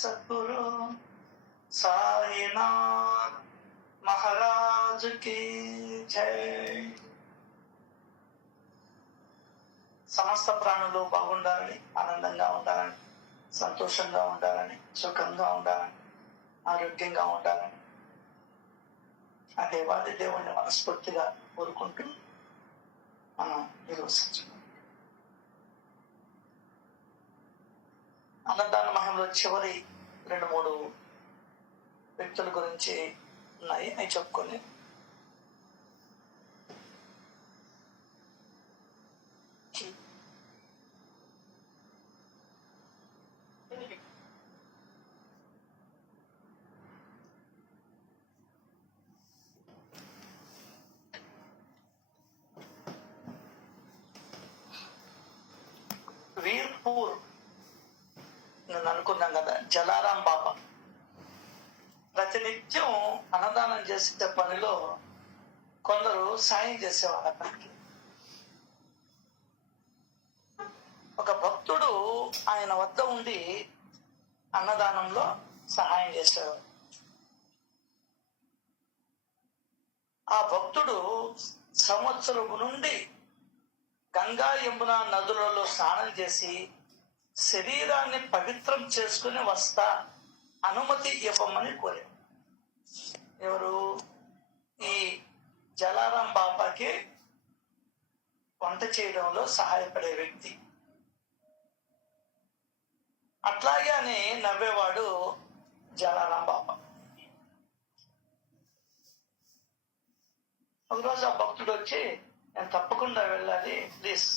సద్గురు సాయినాథ్ మహారాజ్ కి జై. సమస్త ప్రాణులు బాగుండాలని, ఆనందంగా ఉండాలని, సంతోషంగా ఉండాలని, సుఖంగా ఉండాలని, ఆరోగ్యంగా ఉండాలని ఆ దేవాది దేవుణ్ణి మనస్ఫూర్తిగా కోరుకుంటూ మనం ఈరోజు అన్నదాన మహిమలో చివరి 2-3 వ్యక్తుల గురించి ఉన్నాయి, అవి చెప్పుకొని వీర్పూర్ నేను అనుకున్నాం కదా, జలారాం బాబా ప్రతినిత్యం అన్నదానం చేసే పనిలో కొందరు సాయం చేసేవాళ్ళు. అతనికి ఒక భక్తుడు ఆయన వద్ద ఉండి అన్నదానంలో సహాయం చేసేవాడు. ఆ భక్తుడు సంవత్సరం నుండి గంగా యమున నదులలో స్నానం చేసి శరీరాన్ని పవిత్రం చేసుకుని వస్తా, అనుమతి ఇవ్వమని కోరాడు. ఎవరు? ఈ జలారాం బాబాకి వంట చేయడంలో సహాయపడే వ్యక్తి. అట్లాగే అని నవ్వేవాడు జలారాం బాబా. ఒకరోజు ఆ భక్తుడు వచ్చి, నేను తప్పకుండా వెళ్ళాలి, ప్లీజ్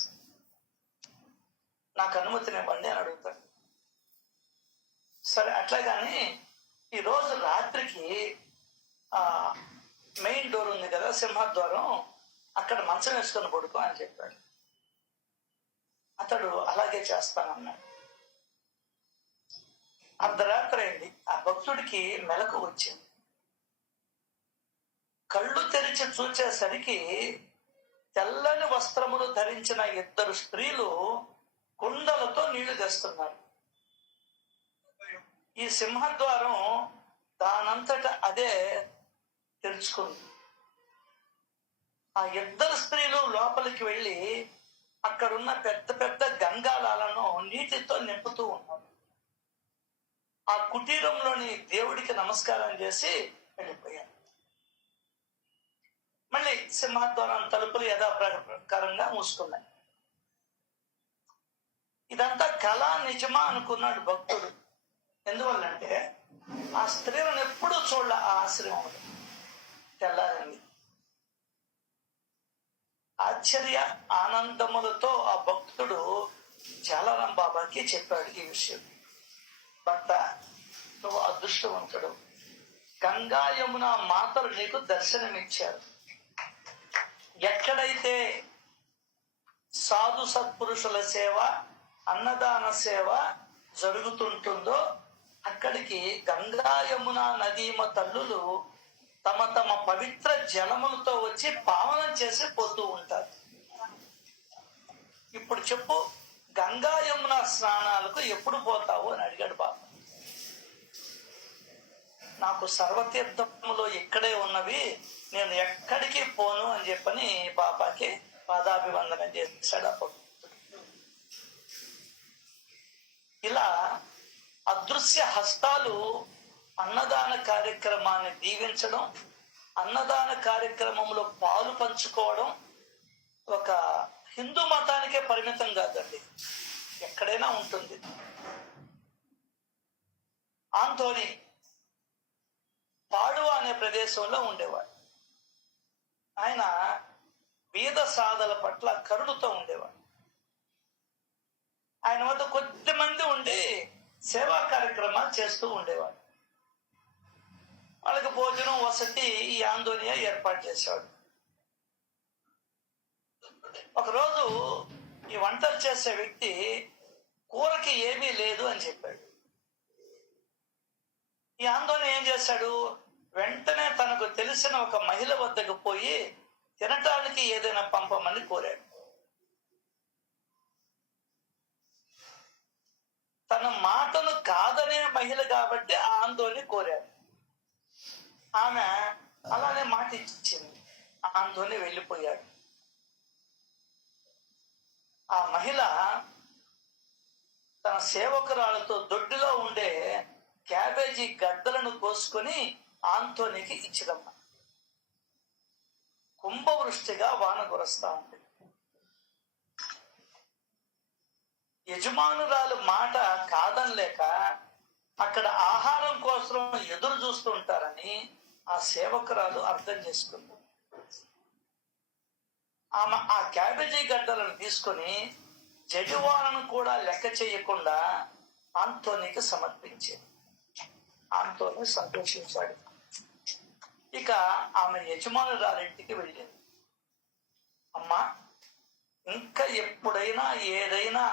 నాకు అనుమతినివ్వండి అని అడుగుతాడు. సరే అట్లాగాని ఈరోజు రాత్రికి మెయిన్ డోర్ ఉంది కదా, సింహద్వారం, అక్కడ మంచం వేసుకొని పడుకో అని చెప్పాడు. అతడు అలాగే చేస్తానన్నాడు. అర్ధరాత్రి అయింది. ఆ భక్తుడికి మెలకు వచ్చింది. కళ్ళు తెరిచి చూచేసరికి తెల్లని వస్త్రములు ధరించిన 2 స్త్రీలు కుండలతో నీళ్లు తెస్తున్నారు. ఈ సింహద్వారం దానంతట అదే తెరుచుకుంది. ఆ 2 స్త్రీలు లోపలికి వెళ్ళి అక్కడున్న పెద్ద పెద్ద గంగాలాలను నీటితో నింపుతూ ఉన్నారు. ఆ కుటీరంలోని దేవుడికి నమస్కారం చేసి వెళ్ళిపోయారు. మళ్ళీ సింహద్వారం తలుపులు యథాప్రకారంగా మూసుకున్నాయి. ఇదంతా కళ నిజమా అనుకున్నాడు భక్తుడు. ఎందువల్లంటే ఆ స్త్రీలను ఎప్పుడూ చూడాల. ఆ ఆశ్రమంలో తెల్లారింది. ఆశ్చర్య ఆనందములతో ఆ భక్తుడు జలారాం బాబాకి చెప్పాడు ఈ విషయం. భక్త, నువ్వు అదృష్టవంతుడు, గంగా యమున మాతలు నీకు దర్శనమిచ్చారు. ఎక్కడైతే సాధు సత్పురుషుల సేవ, అన్నదాన సేవ జరుగుతుంటుందో అక్కడికి గంగా యమున నదీమ తల్లులు తమ తమ పవిత్ర జలములతో వచ్చి పావనం చేసి పోతూ ఉంటారు. ఇప్పుడు చెప్పు, గంగా యమున స్నానాలకు ఎప్పుడు పోతావు అని అడిగాడు బాబా. నాకు సర్వతీర్థములో ఇక్కడే ఉన్నవి, నేను ఎక్కడికి పోను అని చెప్పని బాబాకి పాదాభివందనం చేశాడు ఆ భక్తుడు. ఇలా అదృశ్య హస్తాలు అన్నదాన కార్యక్రమాన్ని దీవించడం, అన్నదాన కార్యక్రమంలో పాలు పంచుకోవడం ఒక హిందూ మతానికే పరిమితం కాదండి, ఎక్కడైనా ఉంటుంది. ఆంథోనీ పాడువ అనే ప్రదేశంలో ఉండేవాడు. ఆయన బీద సాధల పట్ల కరుణతో ఉండేవాడు. ఆయన వద్ద కొద్ది మంది ఉండి సేవా కార్యక్రమాలు చేస్తూ ఉండేవాడు. వాళ్ళకి భోజనం వసతి ఈ ఆందోళన ఏర్పాటు చేసేవాడు. ఒకరోజు ఈ వంటలు చేసే వ్యక్తి కూరకి ఏమీ లేదు అని చెప్పాడు. ఈ ఆందోళన ఏం చేశాడు, వెంటనే తనకు తెలిసిన ఒక మహిళ వద్దకు పోయి తినటానికి ఏదైనా పంపమని కోరాడు. తన మాటను కాదనే మహిళ కాబట్టి ఆ ఆందోళన కోరాడు. ఆమె అలానే మాట ఇచ్చింది. ఆ ఆందోళన వెళ్ళిపోయాడు. ఆ మహిళ తన సేవకురాలతో దొడ్డిలో ఉండే క్యాబేజీ గడ్డలను కోసుకొని ఆంతోనికి ఇచ్చిరమ్మ. కుంభవృష్టిగా వాన కురుస్తా ఉంది. యజమానురాలు మాట కాదనలేక అక్కడ ఆహారం కోసం ఎదురు చూస్తూ ఉంటారని ఆ సేవకురాలు అర్థం చేసుకుంది. ఆమె ఆ క్యాబేజీ గడ్డలను తీసుకొని జడివానను కూడా లెక్క చేయకుండా ఆంతోనికి సమర్పించింది. ఆంతోని సంతోషించాడు. ఇక ఆమె యజమానురాలింటికి వెళ్ళింది. అమ్మా, ఇంకా ఎప్పుడైనా ఏదైనా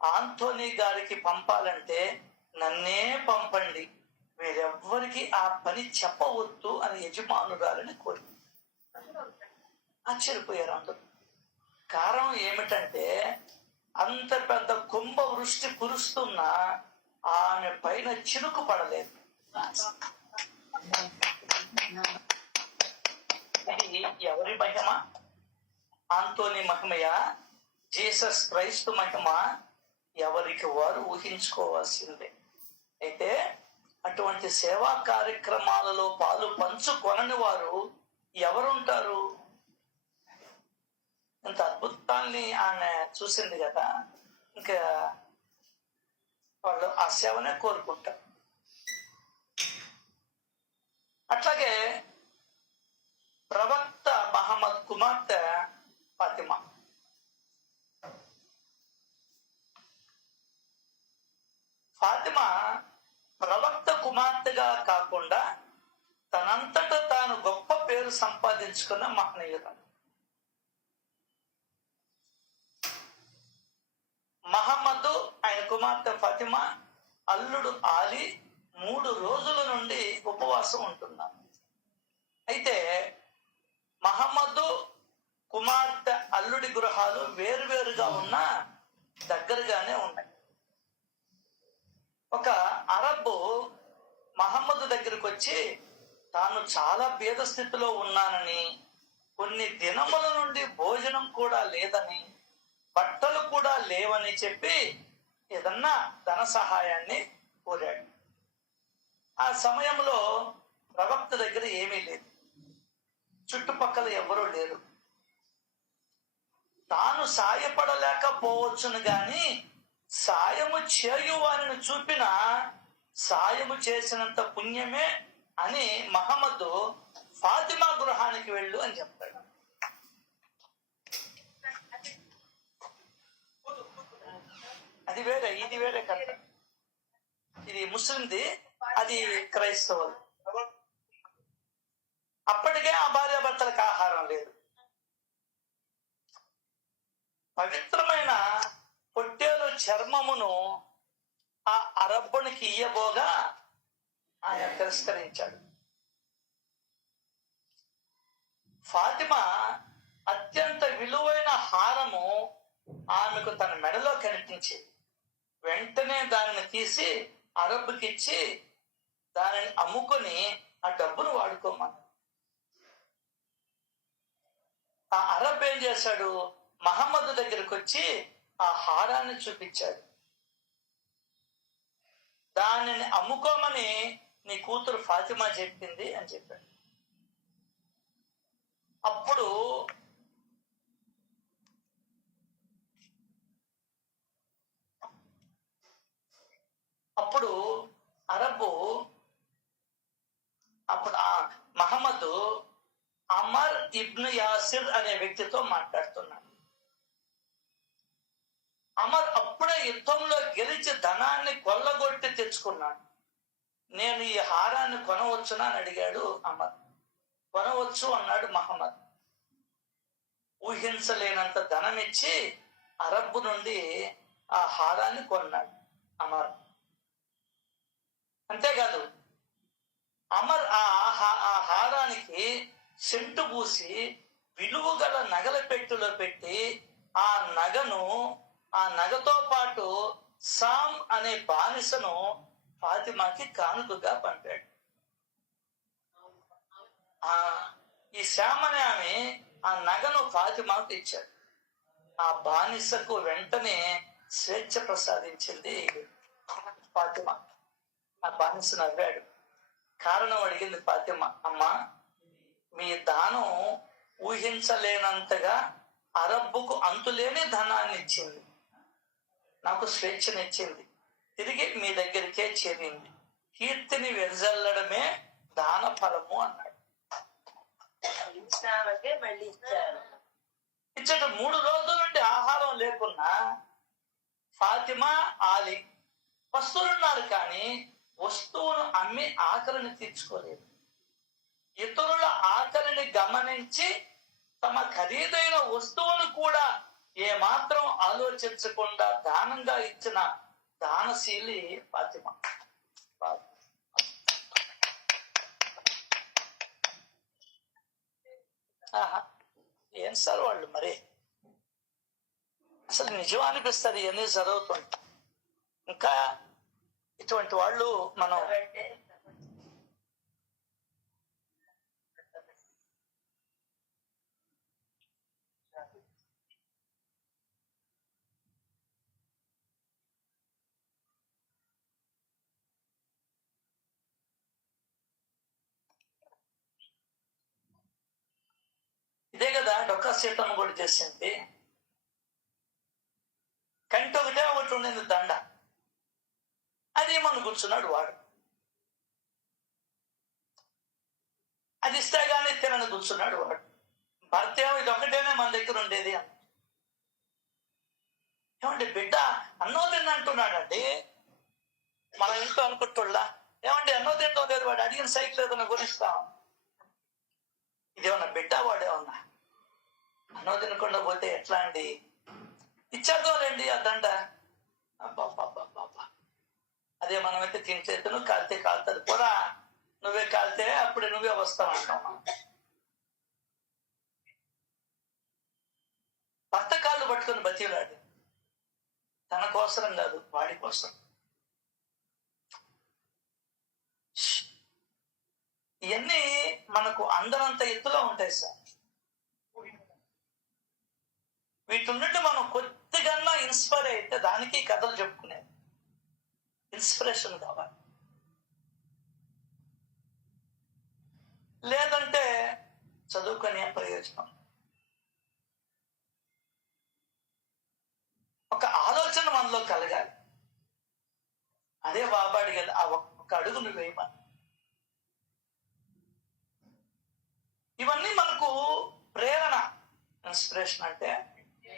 ఆంతోనీ గారికి పంపాలంటే నన్నే పంపండి, మీరెవ్వరికి ఆ పని చెప్పవద్దు అని యజమానురాలని కోరింది. ఆశ్చర్యపోయారు అందరూ. కారణం ఏమిటంటే అంత పెద్ద కుంభ వృష్టి కురుస్తున్నా ఆమె పైన చినుకు పడలేదు. ఇది ఎవరి మహిమ? ఆంతోని మహిమయా, జీసస్ క్రైస్తు మహిమ? ఎవరికి వారు ఊహించుకోవాల్సిందే. అయితే అటువంటి సేవా కార్యక్రమాలలో పాలు పంచుకొనని వారు ఎవరుంటారు? ఇంత అద్భుతాన్ని ఆమె చూసింది కదా, ఇంకా వాళ్ళు ఆ సేవనే కోరుకుంటారు. అట్లాగే ప్రవక్త మహమ్మద్ కుమార్తె ఫాతిమా. ఫాతిమా ప్రవక్త కుమార్తెగా కాకుండా తనంతట తాను గొప్ప పేరు సంపాదించుకున్న మహనీయురాలు. మహమ్మదు, ఆయన కుమార్తె ఫాతిమా, అల్లుడు ఆలీ 3 రోజుల నుండి ఉపవాసం ఉంటున్నారు. అయితే మహమ్మదు కుమార్తె అల్లుడి గృహాలు వేరువేరుగా ఉన్నా దగ్గరగానే ఉన్నాయి. ఒక అరబ్బు మహమ్మదు దగ్గరికి వచ్చి తాను చాలా బీద స్థితిలో ఉన్నానని, కొన్ని దినముల నుండి భోజనం కూడా లేదని, బట్టలు కూడా లేవని చెప్పి ఏదన్నా ధన సహాయాన్ని కోరాడు. ఆ సమయంలో ప్రవక్త దగ్గర ఏమీ లేదు, చుట్టుపక్కల ఎవరూ లేరు. తాను సాయపడలేకపోవచ్చును గాని సాయము చేయువారిని చూపిన సాయము చేసినంత పుణ్యమే అని మహమ్మదు ఫాతిమా గృహానికి వెళ్ళు అని చెప్తాడు. అది వేరే, ఇది వేరే కథ. ఇది ముస్లింది, అది క్రైస్తవులు. అప్పటికే ఆ భార్యాభర్తలకు ఆహారం లేదు. పవిత్రమైన పొట్టేలు చర్మమును ఆ అరబ్బునికి ఇయ్యబోగా ఆయన తిరస్కరించాడు. ఫాతిమా అత్యంత విలువైన హారము ఆమెకు తన మెడలో కనిపించింది. వెంటనే దానిని తీసి అరబ్బుకి ఇచ్చి దానిని అమ్ముకొని ఆ డబ్బును వాడుకోమన్నాడు. ఆ అరబ్ ఏం చేశాడు? మహమ్మదు దగ్గరికి వచ్చి ఆ హారాన్ని చూపించాడు. దానిని అమ్ముకోమని నీ కూతురు ఫాతిమా చెప్పింది అని చెప్పాడు. అప్పుడు అరబ్బు మహమ్మదు అమర్ ఇబ్ను యాసిర్ అనే వ్యక్తితో మాట్లాడుతున్నాడు. అమర్ అప్పుడే యుద్ధంలో గెలిచి ధనాన్ని కొల్లగొట్టి తెచ్చుకున్నాడు. నేను ఈ హారాన్ని కొనవచ్చునా అని అడిగాడు అమర్. కొనవచ్చు అన్నాడు మహమ్మద్. ఊహించలేనంత ధనం ఇచ్చి అరబ్బు నుండి ఆ హారాన్ని కొన్నాడు అమర్. అంతేకాదు, అమర్ ఆ హారానికి సెంటు పూసి విలువ గల నగల పెట్టెలో పెట్టి ఆ నగతో పాటు సామ్ అనే బానిసను ఫాతిమాకి కానుకగా పంపాడు. ఈ శ్యామ్ అనే ఆమె ఆ నగను ఫాతిమాకు ఇచ్చాడు. ఆ బానిసకు వెంటనే స్వేచ్ఛ ప్రసాదించింది ఫాతిమా. ఆ బానిస నవ్వాడు. కారణం అడిగింది ఫాతిమా. అమ్మా, మీ దానం ఊహించలేనంతగా అరబ్బుకు అంతులేని ధనాన్ని ఇచ్చింది, నాకు స్వేచ్ఛనిచ్చింది, తిరిగి మీ దగ్గరికే చేరింది. కీర్తిని వెదజల్లడమే దాన ఫలము అన్నాడు. ఇచ్చట 3 రోజుల నుండి ఆహారం లేకున్నా ఫాతిమా, ఆలి వస్తువులున్నారు, కానీ వస్తువును అమ్మి ఆకలిని తీర్చుకోలేదు. ఇతరుల ఆకలిని గమనించి తమ ఖరీదైన వస్తువును కూడా ఏమాత్రం ఆలోచించకుండా దానంగా ఇచ్చిన దానశీలి ఫాతిమా. ఏం సార్ వాళ్ళు మరి అసలు నిజం అనిపిస్తారు ఇవన్నీ జరుగుతుంటా. ఇంకా ఇటువంటి వాళ్ళు మనం ఇదే కదా డొక్కా సీతమ్మ కూడా చేసింది. కంటి ఒకటి ఉండింది దండ, అది ఏమని కూర్చున్నాడు వాడు. అది ఇస్తే గానీ తినని కూర్చున్నాడు వాడు. భర్త ఏమో ఇది ఒకటేనే మన దగ్గర ఉండేది అని. ఏమంటే బిడ్డ అన్నో తిన్నంటున్నాడండి. మన ఇంట్లో అనుకుంటుళ్ళా ఏమంటే అన్నో తింటం లేదు, వాడు అడిగిన సైకిల్ ఏదైనా గురిస్తాం. ఇదేమన్నా బిడ్డ వాడేమన్నా అన్నో తినకుండా పోతే ఎట్లా అండి? ఇచ్చేద్దాంలేండి ఆ దండ. అబ్బాబ్బాబ్బా, అదే మనమైతే తింటే నువ్వు కాలితే కాలుతుంది, పోరా నువ్వే కాలితే అప్పుడే నువ్వే వస్తావు అంటాం. భర్త కాళ్ళు పట్టుకుని బతిలాడు. తన కోసరం కాదు, వాడి కోసం. ఇవన్నీ మనకు అందరంత ఎత్తులో ఉంటాయి సార్. వీటి నుండి మనం కొద్దిగా ఇన్స్పైర్ అయితే దానికి కథలు చెప్పుకునేది. ఇన్స్పిరేషన్ కావాలి, లేదంటే చదువుకునే ప్రయోజనం. ఒక ఆలోచన మనలో కలగాలి. అదే బాబాడి కదా, ఆ ఒక్క అడుగు నువ్వు వేయమని. ఇవన్నీ మనకు ప్రేరణ. ఇన్స్పిరేషన్ అంటే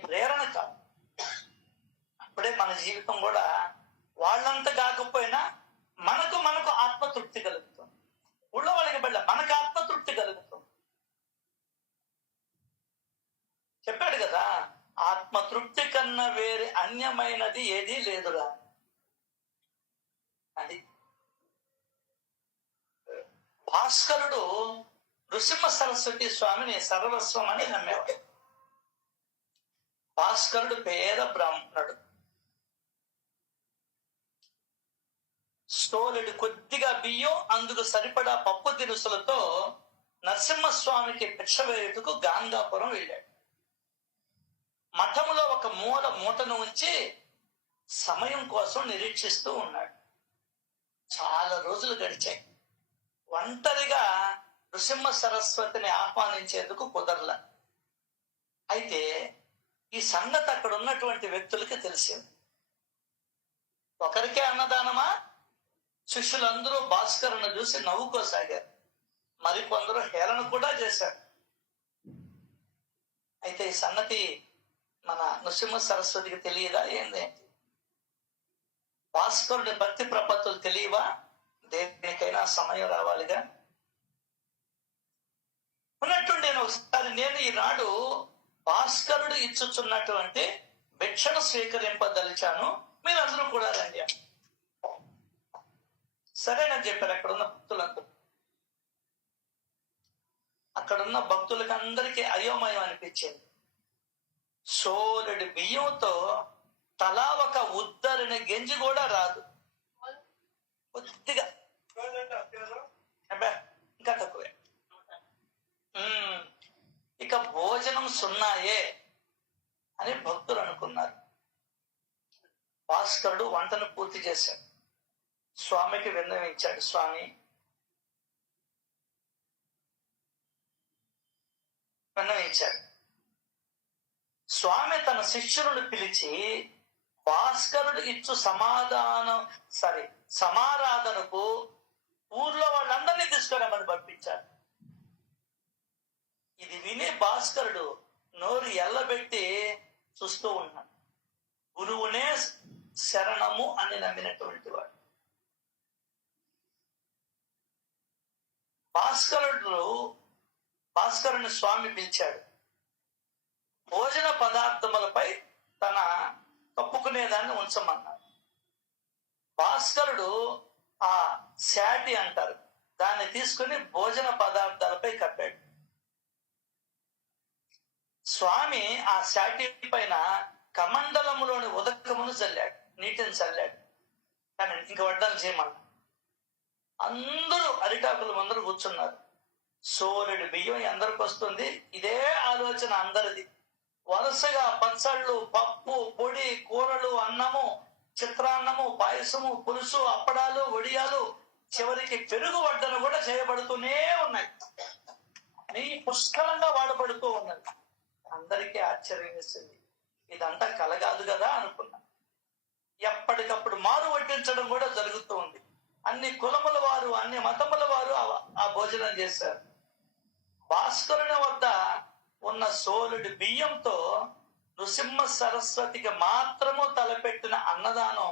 ప్రేరణ కాదు. అప్పుడే మన జీవితం కూడా వాళ్ళంతా కాకపోయినా మనకు ఆత్మతృప్తి కలుగుతుంది. ఊళ్ళో వాళ్ళకి బళ్ళ మనకు ఆత్మతృప్తి కలుగుతుంది. చెప్పాడు కదా, ఆత్మతృప్తి కన్నా వేరే అన్యమైనది ఏదీ లేదురా. అది భాస్కరుడు నృసింహ సరస్వతి స్వామిని సర్వస్వం అని నమ్మేవాడు. భాస్కరుడు పేద బ్రాహ్మణుడు. స్టోలెడు కొద్దిగా బియ్యం, అందుకు సరిపడా పప్పు దినుసులతో నరసింహస్వామికి భిక్ష వేయుటకు గాంధాపురం వెళ్ళాడు. మఠములో ఒక మూటను ఉంచి సమయం కోసం నిరీక్షిస్తూ ఉన్నాడు. చాలా రోజులు గడిచాయి. ఒంటరిగా నృసింహ సరస్వతిని ఆహ్వానించేందుకు కుదరల. అయితే ఈ సంగతి అక్కడ ఉన్నటువంటి వ్యక్తులకి తెలిసింది. ఒకరికే అన్నదానమా? శిష్యులందరూ భాస్కరుని చూసి నవ్వుకోసాగారు. మరికొందరు హేళన కూడా చేశారు. అయితే ఈ సంగతి మన నృసింహ సరస్వతికి తెలియదా ఏంది? భాస్కరుడి భక్తి ప్రపత్తులు తెలియవా? దేనికైనా సమయం రావాలిగా. ఉన్నట్టుండి నేను ఈనాడు భాస్కరుడు ఇచ్చుచున్నటువంటి భిక్షను స్వీకరింపదలిచాను, మీరందరూ కూడా రండి. సరేనని చెప్పారు అక్కడున్న భక్తులందరూ. అక్కడున్న భక్తులకి అందరికీ అయోమయం అనిపించింది. సోలెడు బియ్యంతో తలా ఒక ఉద్దరిని గెంజి కూడా రాదు, కొద్దిగా ఇంకా తక్కువే. ఇక భోజనం సున్నాయే అని భక్తులు అనుకున్నారు. భాస్కరుడు వంటను పూర్తి చేశాడు, స్వామికి విన్నవించాడు. స్వామి విన్నవించాడు. స్వామి తన శిష్యులను పిలిచి భాస్కరుడు ఇచ్చు సమారాధనకు ఊర్లో వాళ్ళందరినీ తీసుకురామని పంపించాడు. ఇది విని భాస్కరుడు నోరు ఎల్లబెట్టి చూస్తూ ఉన్నాడు. గురువునే శరణము అని నమ్మినటువంటి వాడు. భాస్కరుని స్వామి పిలిచాడు. భోజన పదార్థములపై తన కప్పుకునేదాన్ని ఉంచమన్నాడు. భాస్కరుడు ఆ శాటి అంటారు, దాన్ని తీసుకుని భోజన పదార్థాలపై కప్పాడు. స్వామి ఆ శాటి పైన కమండలములోని ఉదకమును చల్లాడు, నీటిని చల్లాడు. కానీ ఇంక వడ్డాలు చేయమన్నా. అందరూ అరిటాకులు అందరూ కూర్చున్నారు. సోరెడు బియ్యం ఎందరికి వస్తుంది, ఇదే ఆలోచన అందరిది. వరుసగా పచ్చళ్ళు, పప్పు, పొడి, కూరలు, అన్నము, చిత్రాన్నము, పాయసము, పులుసు, అప్పడాలు, వడియాలు, చివరికి పెరుగు వడ్డలు కూడా చేయబడుతూనే ఉన్నాయి. నెయ్యి పుష్కలంగా వాడబడుతూ ఉన్నది. అందరికీ ఆశ్చర్యం వేసింది. ఇదంతా కలగాదు కదా అనుకున్నా. ఎప్పటికప్పుడు మారు వడ్డించడం కూడా జరుగుతూ ఉంది. అన్ని కులముల వారు, అన్ని మతముల వారు ఆ భోజనం చేశారు. భాస్కరుని వద్ద ఉన్న సోలుడి బియ్యంతో నృసింహ సరస్వతికి మాత్రము తలపెట్టిన అన్నదానం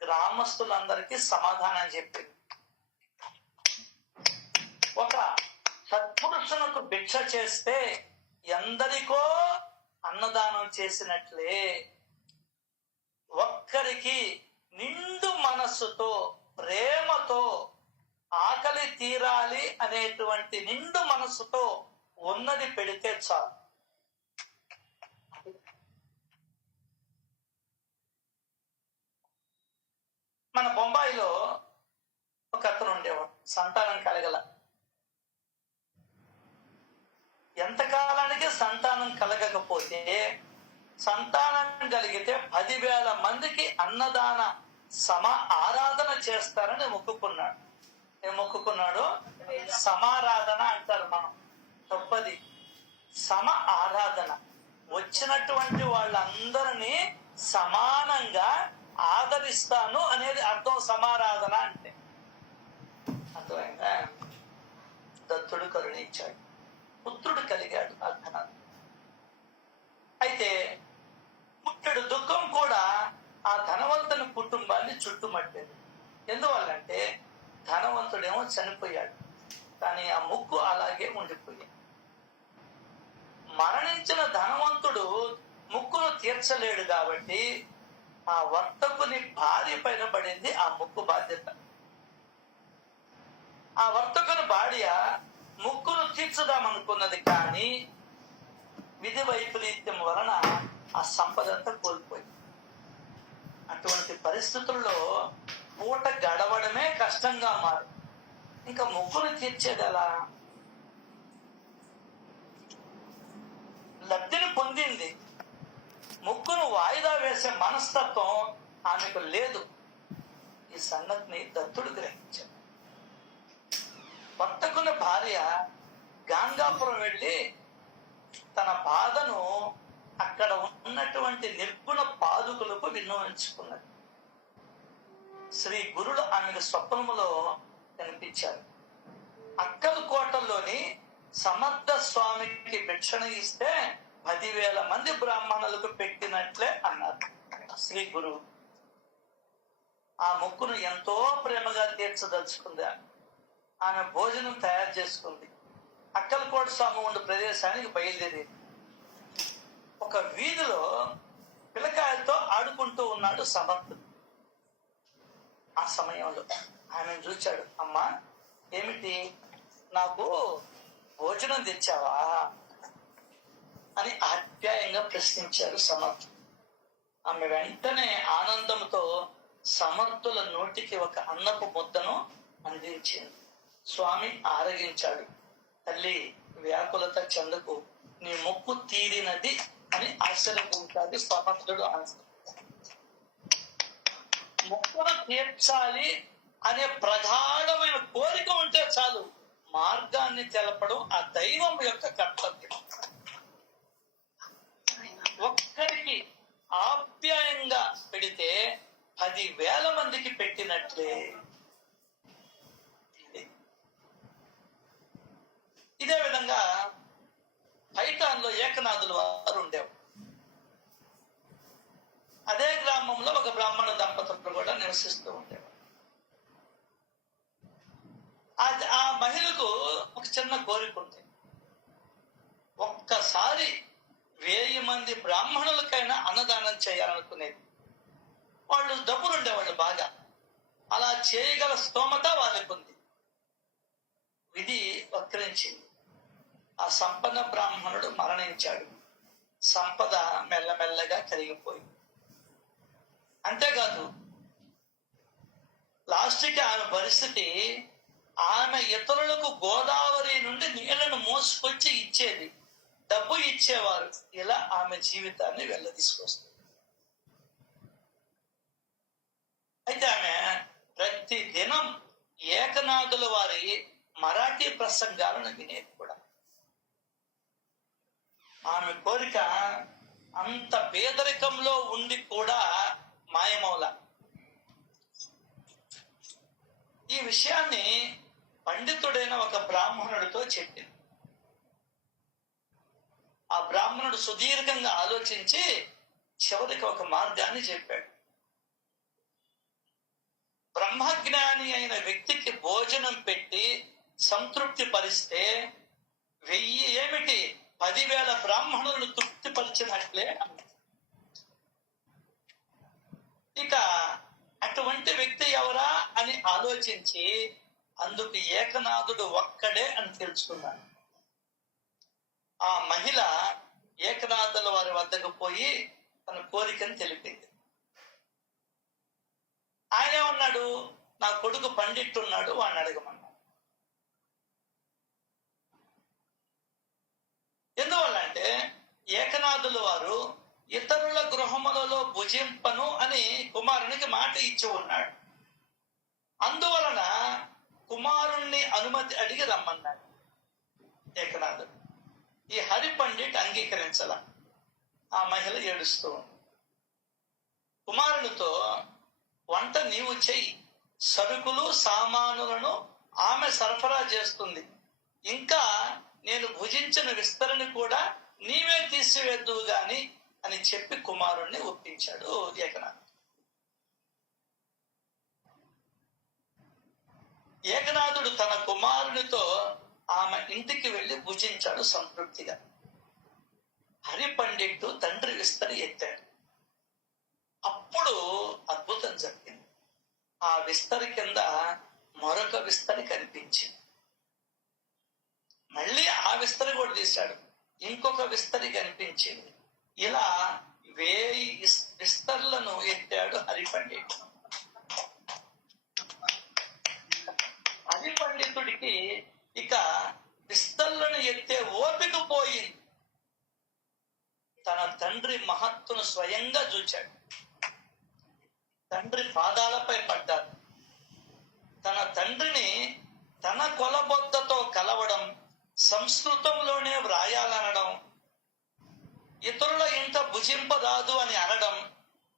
గ్రామస్తులందరికీ సమాధానం చెప్పింది. ఒక సత్పురుషునకు భిక్ష చేస్తే ఎందరికో అన్నదానం చేసినట్లే ఒక్కరికి నిండు మనస్సుతో, ప్రేమతో ఆకలి తీరాలి అనేటువంటి నిండు మనస్సుతో ఉన్నది పెడితే చాలు. మన బొంబాయిలో ఒక అతను ఉండేవాడు, సంతానం కలగల. ఎంతకాలానికి సంతానం కలగకపోతే సంతానం కలిగితే 10,000 మందికి అన్నదాన ఆరాధన చేస్తారని మొక్కుకున్నాడు. ఏం మొక్కుకున్నాడు? సమారాధన అంటారు మనం, తప్పది. ఆరాధన. వచ్చినటువంటి వాళ్ళందరినీ సమానంగా ఆదరిస్తాను అనేది అర్థం సమారాధన అంటే. అర్థమైందా? దత్తుడు కరుణించాడు, పుత్రుడు కలిగాడు ఆ ధనాన్ని. అయితే పుట్టెడు దుఃఖం కూడా ఆ ధనవంతుని కుటుంబాన్ని చుట్టుమట్టింది. ఎందువల్లంటే ధనవంతుడేమో చనిపోయాడు, కానీ ఆ ముక్కు అలాగే ఉండిపోయాడు. మరణించిన ధనవంతుడు ముక్కును తీర్చలేడు కాబట్టి ఆ వర్తకుని భార్య పైన పడింది ఆ ముక్కు బాధ్యత. ఆ వర్తకుని భార్య ముక్కును తీర్చుదామనుకున్నది, కానీ విధి వైపరీత్యం వలన ఆ సంపద అంతా కోల్పోయింది. అటువంటి పరిస్థితుల్లో పూట గడవడమే కష్టంగా మారి ఇంకా ముక్కును తీర్చేది ఎలా? లబ్ధిని పొందింది, ముక్కును వాయిదా వేసే మనస్తత్వం ఆమెకు లేదు. ఈ సంగతిని దత్తుడు గ్రహించాడు. వర్తకుని భార్య గాంగాపురం వెళ్ళి తన బాధను అక్కడ ఉన్నటువంటి నిర్గుణ పాదుకులకు విన్నవించుకున్నది. శ్రీ గురుడు ఆమెకు స్వప్నములో కనిపించారు. అక్కలకోటలోని సమర్థ స్వామికి భిక్షణ ఇస్తే 10,000 మంది బ్రాహ్మణులకు పెట్టినట్లే అన్నారు శ్రీ గురువు. ఆ ముక్కును ఎంతో ప్రేమగా తీర్చదలుచుకుంది. ఆమె భోజనం తయారు చేసుకుంది. అక్కలకోట స్వామి ఉండే ప్రదేశానికి బయలుదేరింది. ఒక వీధిలో పిల్లకాయలతో ఆడుకుంటూ ఉన్నాడు సమర్థుడు. ఆ సమయంలో ఆమెను చూచాడు. అమ్మా, ఏమిటి, నాకు భోజనం తెచ్చావా అని ఆప్యాయంగా ప్రశ్నించాడు సమర్థుడు. ఆమె వెంటనే ఆనందంతో సమర్థుల నోటికి ఒక అన్నపు ముద్దను అందించింది. స్వామి ఆరగించాడు. తల్లి, వ్యాకులత చెందకు, నీ మొక్కు తీరినది అని ఆశ్చర్యపోతాడు సమర్థుడు. మొక్కును తీర్చాలి అనే ప్రగాఢమైన కోరిక ఉంటే చాలు, మార్గాన్ని తెలపడం ఆ దైవం యొక్క కర్తవ్యం. ఒక్కరికి ఆప్యాయంగా పెడితే 10,000 మందికి పెట్టినట్లే. ఇదే విధంగా పైఠాన్లో ఏకనాథుల వారు ఉండేవారు. అదే గ్రామంలో ఒక బ్రాహ్మణ దంపతులు కూడా నివసిస్తూ ఉండేవారు. ఆ మహిళకు ఒక చిన్న కోరిక ఉంది. ఒక్కసారి 1000 మంది బ్రాహ్మణులకైనా అన్నదానం చేయాలనుకునేది. వాళ్ళు డబ్బులు ఉండేవాళ్ళు బాగా, అలా చేయగల స్తోమత వాళ్ళకు ఉంది. విధి వక్రించింది. ఆ సంపన్న బ్రాహ్మణుడు మరణించాడు. సంపద మెల్లమెల్లగా కరిగిపోయింది. అంతేకాదు, లాస్ట్కి ఆమె పరిస్థితి, ఆమె ఇతరులకు గోదావరి నుండి నీళ్లను మోసుకొచ్చి ఇచ్చేది, డబ్బు ఇచ్చేవారు. ఇలా ఆమె జీవితాన్ని వెళ్ళదీసుకొస్తుంది. అయితే ఆమె ప్రతి దినం ఏకనాథుల వారి మరాఠీ ప్రసంగాలను వినేది కూడా. ఆమె కోరిక అంత పేదరికంలో ఉండి కూడా మాయమౌల. ఈ విషయాన్ని పండితుడైన ఒక బ్రాహ్మణుడితో చెప్పింది. ఆ బ్రాహ్మణుడు సుదీర్ఘంగా ఆలోచించి చివరికి ఒక మార్గాన్ని చెప్పాడు. బ్రహ్మజ్ఞాని అయిన వ్యక్తికి భోజనం పెట్టి సంతృప్తి పరిస్తే 1000 ఏమిటి 10,000 బ్రాహ్మణులను తృప్తిపరిచినట్లే. ఇక అటువంటి వ్యక్తి ఎవరా అని ఆలోచించి అందుకు ఏకనాథుడు ఒక్కడే అని తెలుసుకున్నాను. ఆ మహిళ ఏకనాథుల వారి వద్దకు పోయి తన కోరికను తెలిపింది. ఆయన ఏమన్నాడు, నా కొడుకు పండిట్టున్నాడు, వాడిని అడగమన్నాడు. ఎందువల్ల అంటే ఏకనాథుల వారు ఇతరుల గృహములలో భుజింపను అని కుమారునికి మాట ఇచ్చి ఉన్నాడు. అందువలన కుమారుణ్ణి అనుమతి అడిగి రమ్మన్నాడు ఏకనాథుడు. ఈ హరి పండిట్ అంగీకరించాల. ఆ మహిళ ఏడుస్తూ కుమారునితో, వంట నీవు చెయ్యి, సరుకులు సామానులను ఆమె సరఫరా చేస్తుంది, ఇంకా నేను భుజించిన విస్తరణ కూడా నీవే తీసివేద్దువు గాని అని చెప్పి కుమారుణ్ణి ఒప్పించాడు ఏకనాథుడు. ఏకనాథుడు తన కుమారునితో ఆమె ఇంటికి వెళ్లి భుజించాడు సంతృప్తిగా. హరి పండిట్టు తండ్రి విస్తరి ఎత్తాడు. అప్పుడు అద్భుతం జరిగింది. ఆ విస్తరి కింద మరొక విస్తరి కనిపించింది. మళ్ళీ ఆ విస్తరి కూడా తీశాడు, ఇంకొక విస్తరి కనిపించింది. ఇలా 1000 విస్తర్లను ఎత్తాడు హరి పండిట్. హరి పండితుడికి ఇక విస్తర్లను ఎత్తే ఓపిక పోయింది. తన తండ్రి మహత్తును స్వయంగా చూచాడు. తండ్రి పాదాలపై పడ్డాడు. తన తండ్రిని తన కొలబొద్దతో కలవడం, సంస్కృతంలోనే వ్రాయాలనడం, ఇతరుల ఇంట భుజింపరాదు అని అనడం,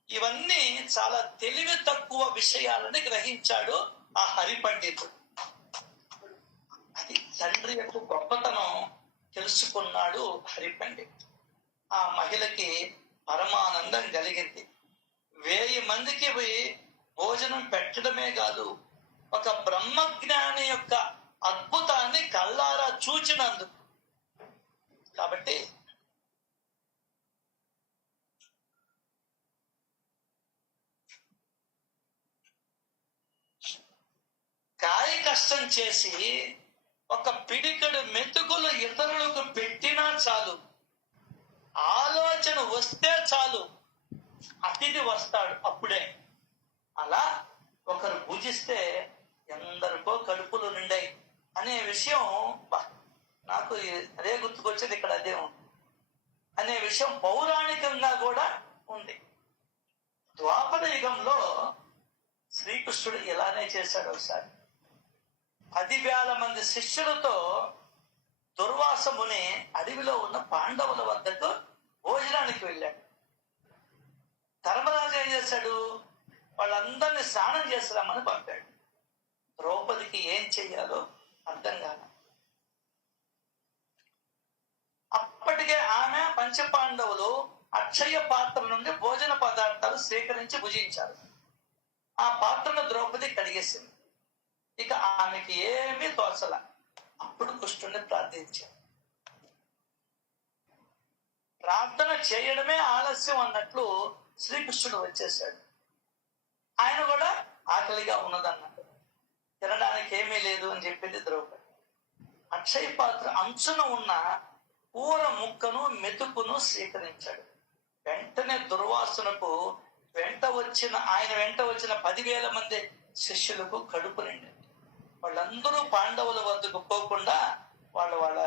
ఇవన్నీ చాలా తెలివి తక్కువ విషయాలని గ్రహించాడు ఆ హరి పండితుడు. అది తండ్రి యొక్క గొప్పతనం తెలుసుకున్నాడు హరి పండిత్. ఆ మహిళకి పరమానందం కలిగింది. 1000 మందికి భోజనం పెట్టడమే కాదు, ఒక బ్రహ్మజ్ఞాని యొక్క అద్భుతాన్ని కళ్ళారా చూచినందుకు. కాబట్టి కాయ కష్టం చేసి ఒక పిడికడు మెతుకులు ఇతరులకు పెట్టినా చాలు, ఆలోచన వస్తే చాలు, అతిథి వస్తాడు అప్పుడే. అలా ఒకరు భుజిస్తే ఎందరికో కడుపులు నిండాయి అనే విషయం నాకు అదే గుర్తుకొచ్చేది, ఇక్కడ అదే ఉంది అనే విషయం పౌరాణికంగా కూడా ఉంది. ద్వాపర యుగంలో శ్రీకృష్ణుడు ఇలానే చేశాడు. ఒకసారి 10,000 మంది శిష్యులతో దుర్వాస ముని అడవిలో ఉన్న పాండవుల వద్దకు భోజనానికి వెళ్ళాడు. ధర్మరాజు ఏం చేశాడు? వాళ్ళందరినీ స్నానం చేసిరామని పంపాడు. ద్రౌపదికి ఏం చెయ్యాలో అర్థం కాల. అప్పటికే ఆమె పంచపాండవులు అక్షయ పాత్ర నుండి భోజన పదార్థాలు స్వీకరించి భుజించారు. ఆ పాత్రను ద్రౌపది కడిగేసింది. ఇక ఆమెకి ఏమీ తోచల. అప్పుడు కృష్ణుడిని ప్రార్థించాడు. ప్రార్థన చేయడమే ఆలస్యం అన్నట్లు శ్రీకృష్ణుడు వచ్చేసాడు. ఆయన కూడా ఆకలిగా ఉన్నదన్నాడు. తినడానికి ఏమీ లేదు అని చెప్పింది ద్రౌపది. అక్షయ పాత్ర అంచున ఉన్న కూర ముక్కను మెతుకును స్వీకరించాడు. వెంటనే దుర్వాసనకు ఆయన వెంట వచ్చిన 10,000 మంది శిష్యులకు కడుపు నిండింది. వాళ్ళందరూ పాండవుల వద్దకు పోకుండా వాళ్ళ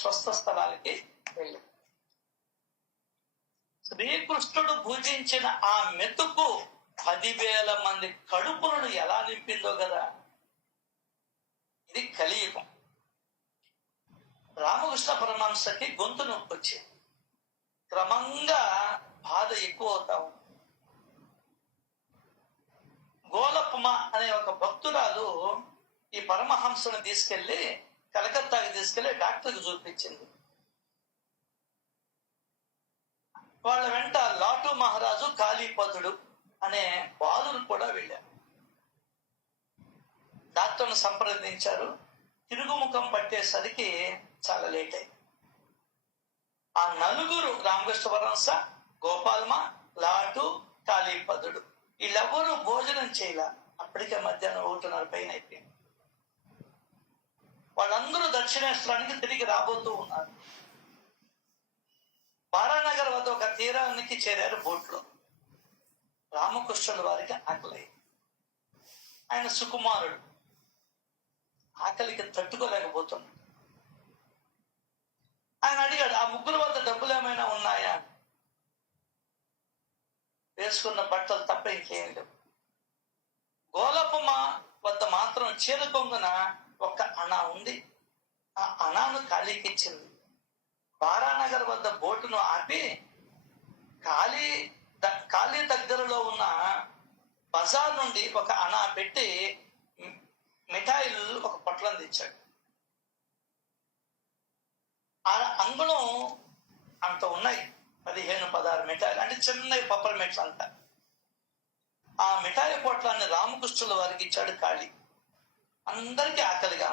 స్వస్థ స్థలాలకి వెళ్ళారు. శ్రీకృష్ణుడు భుజించిన ఆ మెతుకు 10,000 మంది కడుపులను ఎలా నింపిందో కదా. ఇది కలియుగం. రామకృష్ణ పరమహంసకి గొంతు నొప్పి వచ్చింది. క్రమంగా బాధ ఎక్కువ అవుతా ఉంది. గోలప్పమ అనే ఒక భక్తురాలు ఈ పరమహంసను తీసుకెళ్లి కలకత్తాకి తీసుకెళ్లి డాక్టర్కి చూపించింది. వాళ్ళ వెంట లాటు మహారాజు కాళీపదుడు అనే బాలురు కూడా వెళ్ళారు. డాక్టర్ను సంప్రదించారు. తిరుగుముఖం పట్టేసరికి చాలా లేట్ అయింది. ఆ నలుగురు రామకృష్ణ పరమహంస, గోపాల్మ, లాటు, కాళీపదుడు వీళ్ళెవ్వరూ భోజనం చేయలే. అప్పటికే మధ్యాహ్నం 1:30 పైన అయిపోయింది. వాళ్ళందరూ దక్షిణేశ్వరానికి తిరిగి రాబోతూ ఉన్నారు. బారానగర్ వద్ద ఒక తీరానికి చేరారు బోట్లో. రామకృష్ణుల వారికి ఆకలి. ఆయన సుకుమారుడు, ఆకలికి తట్టుకోలేకపోతున్నాడు. ఆయన అడిగాడు, ఆ ముగ్గురు వద్ద డబ్బులు ఏమైనా ఉన్నాయా? వేసుకున్న బట్టలు తప్ప ఇంకేం లేవు. గోలప్పమ వద్ద మాత్రం చీర కొంగున ఒక అణ ఉంది. ఆ అణాను ఖాళీకి ఇచ్చింది. బారానగర్ వద్ద బోటును ఆపి ఖాళీ దగ్గరలో ఉన్న బజార్ నుండి ఒక అణ పెట్టి మిఠాయిలు ఒక పొట్లం తెచ్చాడు. ఆ అంగుళం అంత ఉన్నాయి, 15-16 మిఠాయిలు, అంటే చిన్న పప్పల మెట్లు అంట. ఆ మిఠాయి పొట్లాన్ని రామకృష్ణుల వారికి ఇచ్చాడు ఖాళీ. అందరికీ ఆకలిగా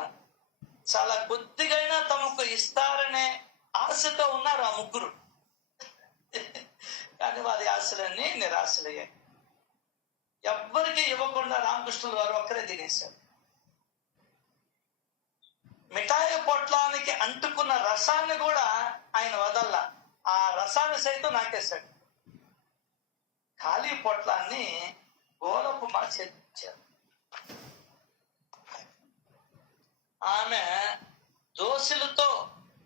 చాలా కొద్దిగైనా తమకు ఇస్తారనే ఆశతో ఉన్నారు ఆ ముగ్గురు. కానీ వారి ఆశలన్నీ నిరాశలయ్యాయి. ఎవ్వరికి ఇవ్వకుండా రామకృష్ణుల వారు ఒక్కరే తినేశారు. మిఠాయి పొట్లానికి అంటుకున్న రసాన్ని కూడా ఆయన వదల్లా. ఆ రసాన్ని సైతం నాకేశాడు. ఖాళీ పొట్లాన్ని గోలప్పమ చేర్చారు. ఆమె దోశలతో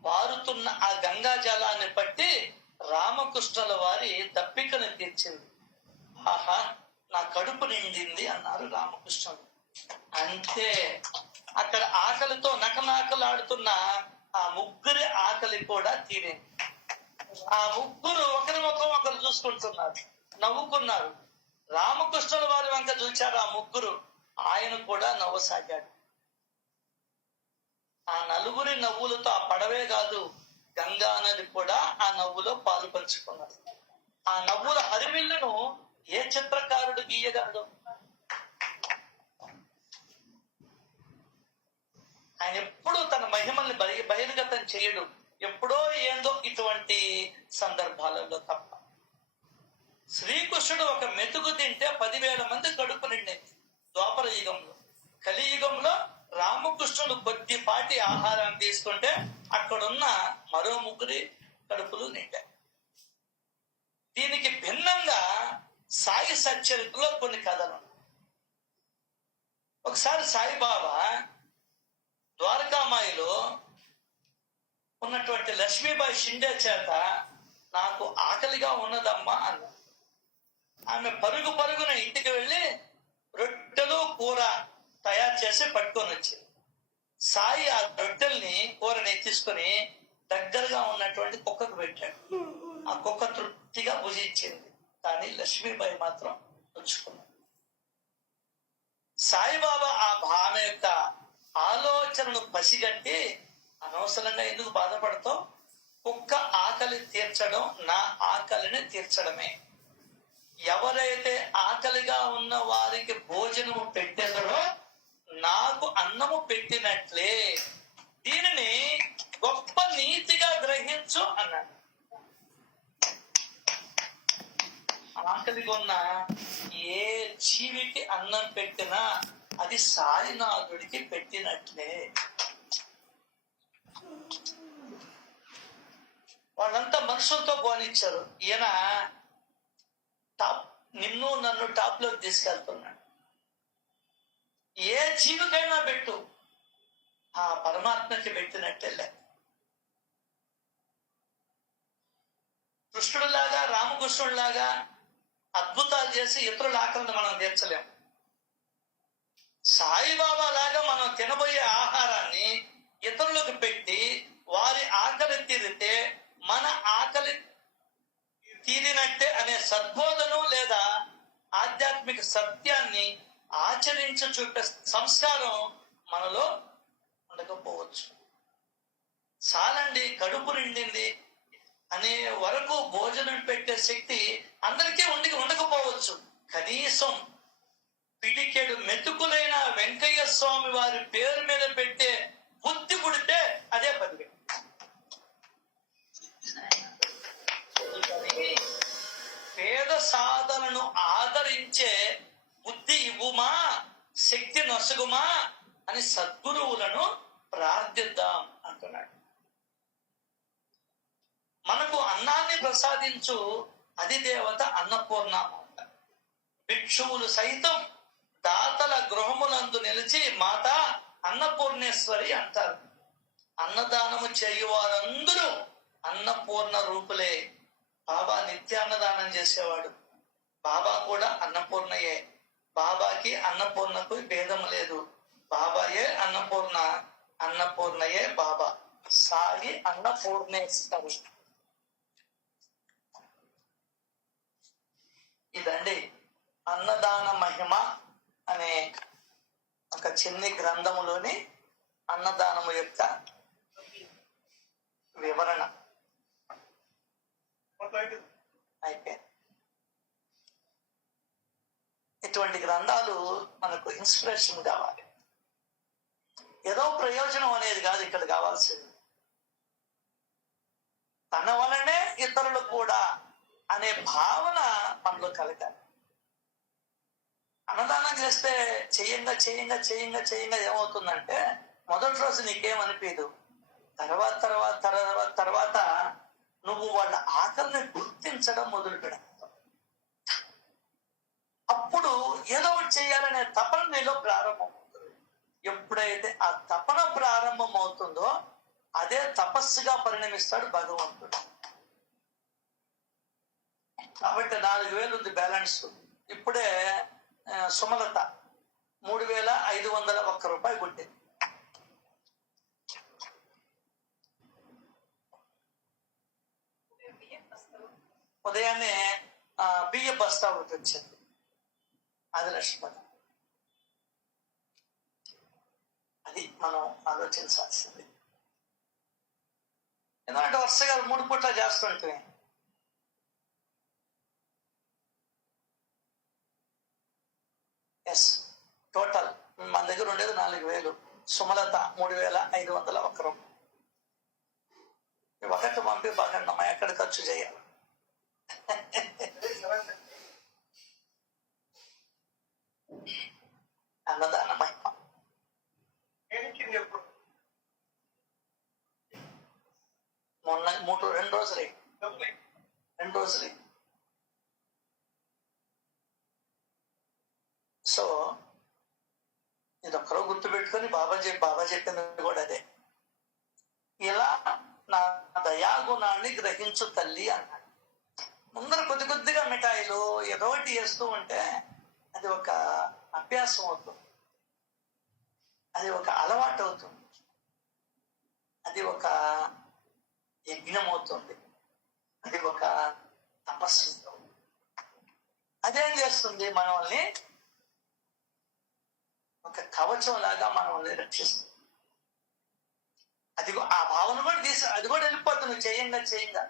పారుతున్న ఆ గంగా జలాన్ని బట్టి రామకృష్ణుల వారి దప్పికను తీర్చింది. ఆహా, నా కడుపు నిండింది అన్నారు రామకృష్ణుడు. అంతే, అక్కడ ఆకలితో నకనాకలాడుతున్న ఆ ముగ్గురి ఆకలి కూడా తీరింది. ఆ ముగ్గురు ఒకరి ముఖం ఒకరు చూసుకుంటున్నారు, నవ్వుకున్నారు. రామకృష్ణుల వారి వంక చూచారు ఆ ముగ్గురు. ఆయన కూడా నవ్వసాగాడు. ఆ నలుగురి నవ్వులతో ఆ పడవే కాదు, గంగా నది కూడా ఆ నవ్వులో పాలు పంచుకున్నారు. ఆ నవ్వుల హరివిల్లును ఏ చిత్రకారుడు గీయగలడు? ఆయన ఎప్పుడూ తన మహిమల్ని బహిర్గతం చేయడు. ఎప్పుడో ఏందో ఇటువంటి సందర్భాలలో తప్ప. శ్రీకృష్ణుడు ఒక మెతుకు తింటే 10,000 మంది కడుపు నిండింది ద్వాపర యుగంలో. కలియుగంలో రామకృష్ణుడు కొద్దిపాటి ఆహారాన్ని తీసుకుంటే అక్కడున్న మరో ముగ్గురి కడుపులు నిండాయి. దీనికి భిన్నంగా సాయి సచ్చరిత్రలో కొన్ని కథలు. ఒకసారి సాయిబాబా ద్వారకామాయిలో ఉన్నటువంటి లక్ష్మీబాయి షిండే చేత నాకు ఆకలిగా ఉన్నదమ్మా అన్న. ఆమె పరుగు పరుగున ఇంటికి వెళ్ళి రొట్టెలు కూర తయారు చేసి పట్టుకొని వచ్చింది. సాయి ఆ రొట్టెల్ని కూరని తీసుకొని దగ్గరగా ఉన్నటువంటి కుక్కకు పెట్టాడు. ఆ కుక్క తృప్తిగా భుజించింది, కానీ లక్ష్మీబాయి మాత్రం ఉంచుకున్నాడు. సాయిబాబా ఆమె యొక్క ఆలోచనను పసిగట్టి, అనవసరంగా ఎందుకు బాధపడతావు, కుక్క ఆకలి తీర్చడం నా ఆకలిని తీర్చడమే. ఎవరైతే ఆకలిగా ఉన్న వారికి భోజనము పెట్టేదరో నాకు అన్నము పెట్టినట్లే. దీనిని గొప్ప నీతిగా గ్రహించు అన్నాడు. ఆకలిగా ఉన్న ఏ జీవికి అన్నం పెట్టినా అది సాయినాథుడికి పెట్టినట్లే. వాళ్ళంతా మనుషులతో పోనిచ్చారు. ఈయన నిన్ను నన్ను టాప్ లోకి తీసుకెళ్తున్నాడు. ఏ జీవికైనా పెట్టు, ఆ పరమాత్మకి పెట్టినట్టే. కృష్ణుడిలాగా రామకృష్ణుడిలాగా అద్భుతాలు చేసి ఇతరుల ఆకలిని మనం తీర్చలేము. సాయిబాబా లాగా మనం తినబోయే ఆహారాన్ని ఇతరులకు పెట్టి వారి ఆకలి తీరితే మన ఆకలి తీరినట్టే అనే సద్బోధను లేదా ఆధ్యాత్మిక సత్యాన్ని ఆచరించి చూపే సంస్కారం మనలో ఉండకపోవచ్చు. చాలండి, కడుపు నిండింది అనే వరకు భోజనం పెట్టే శక్తి అందరికీ ఉండకపోవచ్చు. కనీసం పిడికెడు మెతుకులైన వెంకయ్య స్వామి వారి పేరు మీద పెట్టే బుద్ధి పుడితే అదే పది. పేద సాధనను ఆదరించే బుద్ధి ఇవ్వుమా, శక్తి నొసగుమా అని సద్గురువులను ప్రార్థిద్దాం అంటున్నాడు. మనకు అన్నాన్ని ప్రసాదించు అధిదేవత అన్నపూర్ణ. భిక్షువులు సైతం దాతల గృహములందు నిలిచి మాత అన్నపూర్ణేశ్వరి అంటారు. అన్నదానము చేయువారందరూ అన్నపూర్ణ రూపులే. బాబా నిత్యాన్నదానం చేసేవాడు. బాబా కూడా అన్నపూర్ణయే. బాబాకి అన్నపూర్ణకు భేదం లేదు. బాబాయే అన్నపూర్ణ, అన్నపూర్ణయే బాబా. సాయి అన్నపూర్ణేశ్వరి. ఇదండి అన్నదాన మహిమ అనే ఒక చిన్ని గ్రంథములోని అన్నదానము యొక్క వివరణ అయిపోయింది. ఇటువంటి గ్రంథాలు మనకు ఇన్స్పిరేషన్ కావాలి. ఏదో ప్రయోజనం అనేది కాదు ఇక్కడ కావాల్సింది. తన వలనే ఇతరులు కూడా అనే భావన మనలో కలగాలి. అన్నదానం చేస్తే చేయంగా చేయంగా చేయంగా చేయంగా ఏమవుతుందంటే మొదటి రోజు నీకేమనిపించదు. తర్వాత తర్వాత తర్వాత తర్వాత నువ్వు వాళ్ళ ఆకలిని గుర్తించడం మొదలు పెడతావు. అప్పుడు ఏదో ఒకటి చేయాలనే తపన నీలో ప్రారంభం అవుతుంది. ఎప్పుడైతే ఆ తపన ప్రారంభం అవుతుందో అదే తపస్సుగా పరిణమిస్తాడు భగవంతుడు. కాబట్టి 4,000 ఉంది బ్యాలెన్స్. ఇప్పుడే సుమలత 3,501 రూపాయలు కొట్టింది. ఉదయాన్నే బియ్య బస్తా ఒకటి వచ్చింది. అది లక్ష్మణ్. అది మనం ఆలోచించాల్సింది. ఎందుకంటే వరుసగా 3 పూట్ల చేస్తుంటే టోటల్ మన దగ్గర ఉండేది 4,000. సుమలత 3,501 రూపాయలు. ఒకటి పంపి బాగండమ్మా, ఎక్కడ ఖర్చు చేయాలి. అన్నదాన మహిమ. మొన్న 2 రోజులే గుర్తుపెట్టుకొని బాబా చెప్పింది కూడా అదే. ఇలా నా దయాగుణాన్ని గ్రహించు తల్లి అన్నాడు. ముందర కొద్ది కొద్దిగా మిఠాయిలు ఏదోటి వేస్తూ ఉంటే అది ఒక అభ్యాసం అవుతుంది, అది ఒక అలవాటు అవుతుంది, అది ఒక యజ్ఞం అవుతుంది, అది ఒక తపస్సు. అదేం చేస్తుంది? మనల్ని ఒక కవచం లాగా మనల్ని రక్షిస్తుంది. అది ఆ భావన కూడా అది కూడా వెళ్ళిపోతుంది. నువ్వు చేయంగా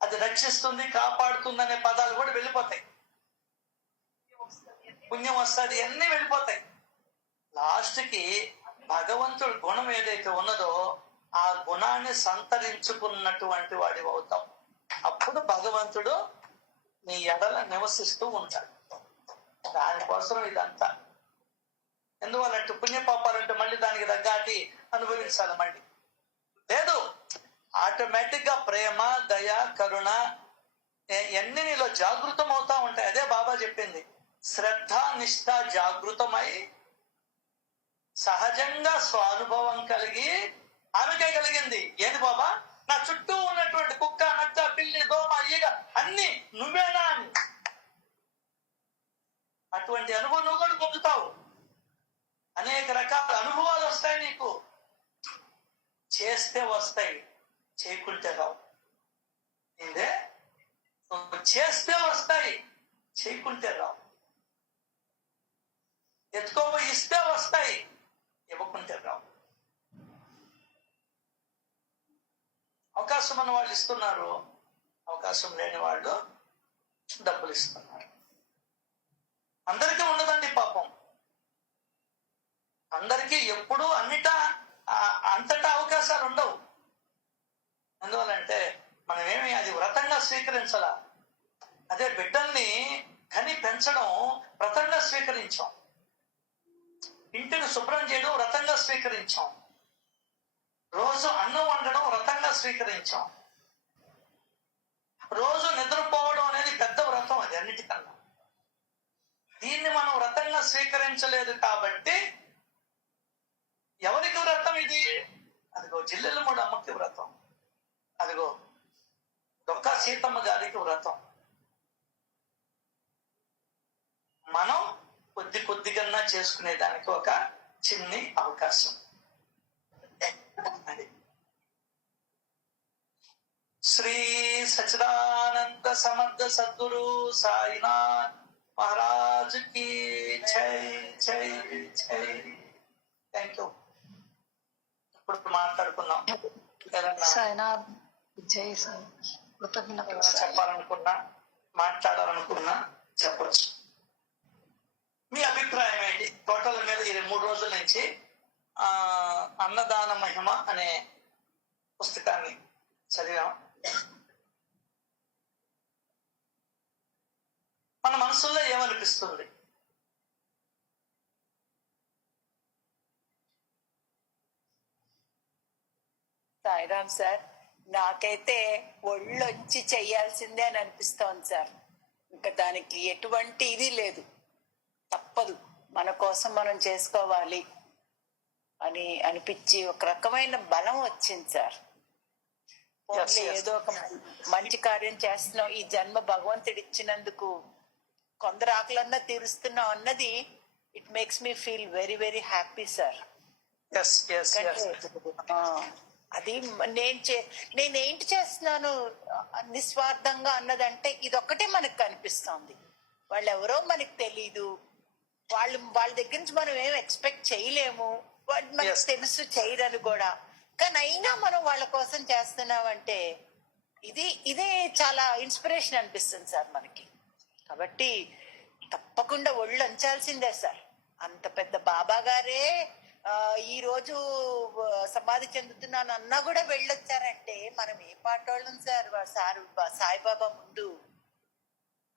అది రక్షిస్తుంది, కాపాడుతుంది అనే పదాలు కూడా వెళ్ళిపోతాయి. పుణ్యం వస్తుంది, అన్నీ వెళ్ళిపోతాయి. లాస్ట్కి భగవంతుడి గుణం ఏదైతే ఉన్నదో ఆ గుణాన్ని సంతరించుకున్నటువంటి వాడి అవుతాం. అప్పుడు భగవంతుడు నీ ఎడల నివసిస్తూ ఉంటాడు. దానికోసం ఇదంతా. ఎందువల్లంటే పుణ్యపాపాలంటే మళ్ళీ దానికి తగ్గటి అనుభవించాలి. మళ్ళీ లేదు, ఆటోమేటిక్ గా ప్రేమ, దయ, కరుణ ఎన్ని నీలో జాగృతం అవుతా ఉంటాయి. అదే బాబా చెప్పింది, శ్రద్ధ నిష్ఠ జాగృతమై సహజంగా స్వానుభవం కలిగి ఆమెకే కలిగింది. ఏంది బాబా? నా చుట్టూ ఉన్నటువంటి కుక్క, నక్క, పిల్లి, దోమ, ఈగ అన్ని నువ్వేనా అని. అటువంటి అనుభవం నువ్వు కూడా పొందుతావు. అనేక రకాల అనుభవాలు వస్తాయి నీకు. చేస్తే వస్తాయి, చేయకుంటే రావు. ఇదే చేస్తే వస్తాయి, చేయకుంటే రావు. ఎత్తుకోబోయి ఇస్తే వస్తాయి, ఇవ్వకుంటే రావు. అవకాశం ఉన్న వాళ్ళు ఇస్తున్నారు, అవకాశం లేని వాళ్ళు డబ్బులు ఇస్తున్నారు. అందరికీ ఉండదండి పాపం. అందరికీ ఎప్పుడూ అంతటా అవకాశాలు ఉండవు. ఎందువల్లంటే మనమేమి అది వ్రతంగా స్వీకరించాల. అదే బిడ్డల్ని కని పెంచడం వ్రతంగా స్వీకరించాం. ఇంటిని శుభ్రం చేయడం వ్రతంగా స్వీకరించాం. రోజు అన్నం వండడం వ్రతంగా స్వీకరించాం. రోజు నిద్రపోవడం అనేది పెద్ద వ్రతం. అది అన్నిటికన్నా. దీన్ని మనం వ్రతంగా స్వీకరించలేదు కాబట్టి ఎవరికి వ్రతం ఇది? అదిగో జిల్లెలమూడి అమ్మకి వ్రతం, అదిగో డొక్కా సీతమ్మ గారికి వ్రతం. మనం కొద్దిగా చేసుకునేదానికి ఒక చిన్ని అవకాశం. శ్రీ సచ్చిదానంద సమర్థ సద్గురు సాయినాథ్ మహారాజ్ కి జై జై జై. Thank you. ఇప్పుడు మాట్లాడుకున్నాం. చెప్పాలనుకున్నా, మాట్లాడాలనుకున్నా చెప్పచ్చు. మీ అభిప్రాయం ఏంటి? టోటల్ మీద ఈ 3 రోజుల నుంచి అన్నదాన మహిమ అనే పుస్తకాన్ని చదివాం. మన మనసులో ఏమనిపిస్తుంది? సాయిరామ్ సార్, నాకైతే ఒళ్ళొంచి చెయ్యాల్సిందే అని అనిపిస్తోంది సార్. ఇంకా దానికి ఎటువంటి ఇది లేదు, తప్పదు, మన కోసం మనం చేసుకోవాలి అని అనిపించి ఒక రకమైన బలం వచ్చింది సార్. ఏదో ఒక మంచి కార్యం చేస్తున్నాం, ఈ జన్మ భగవంతుడు ఇచ్చినందుకు కొందరు ఆకలన్నా తీరుస్తున్నాం అన్నది it makes me feel very very happy sir. అది నేనేంటి చేస్తున్నాను నిస్వార్థంగా అన్నదంటే ఇదొక్కటే మనకు కనిపిస్తోంది. వాళ్ళు ఎవరో మనకు తెలీదు, వాళ్ళ దగ్గర నుంచి మనం ఏం ఎక్స్పెక్ట్ చేయలేము, మనకు తెలుసు చేయరని కూడా. కానీ అయినా మనం వాళ్ళ కోసం చేస్తున్నామంటే ఇదే చాలా ఇన్స్పిరేషన్ అనిపిస్తుంది సార్ మనకి. కాబట్టి తప్పకుండా ఒళ్ళు అంచాల్సిందే సార్. అంత పెద్ద బాబా గారే ఈ రోజు సమాధి చెందుతున్నాను అన్నా కూడా వెళ్ళొచ్చారంటే మనం ఏ పాటోళ్ళం సార్. సాయిబాబా ముందు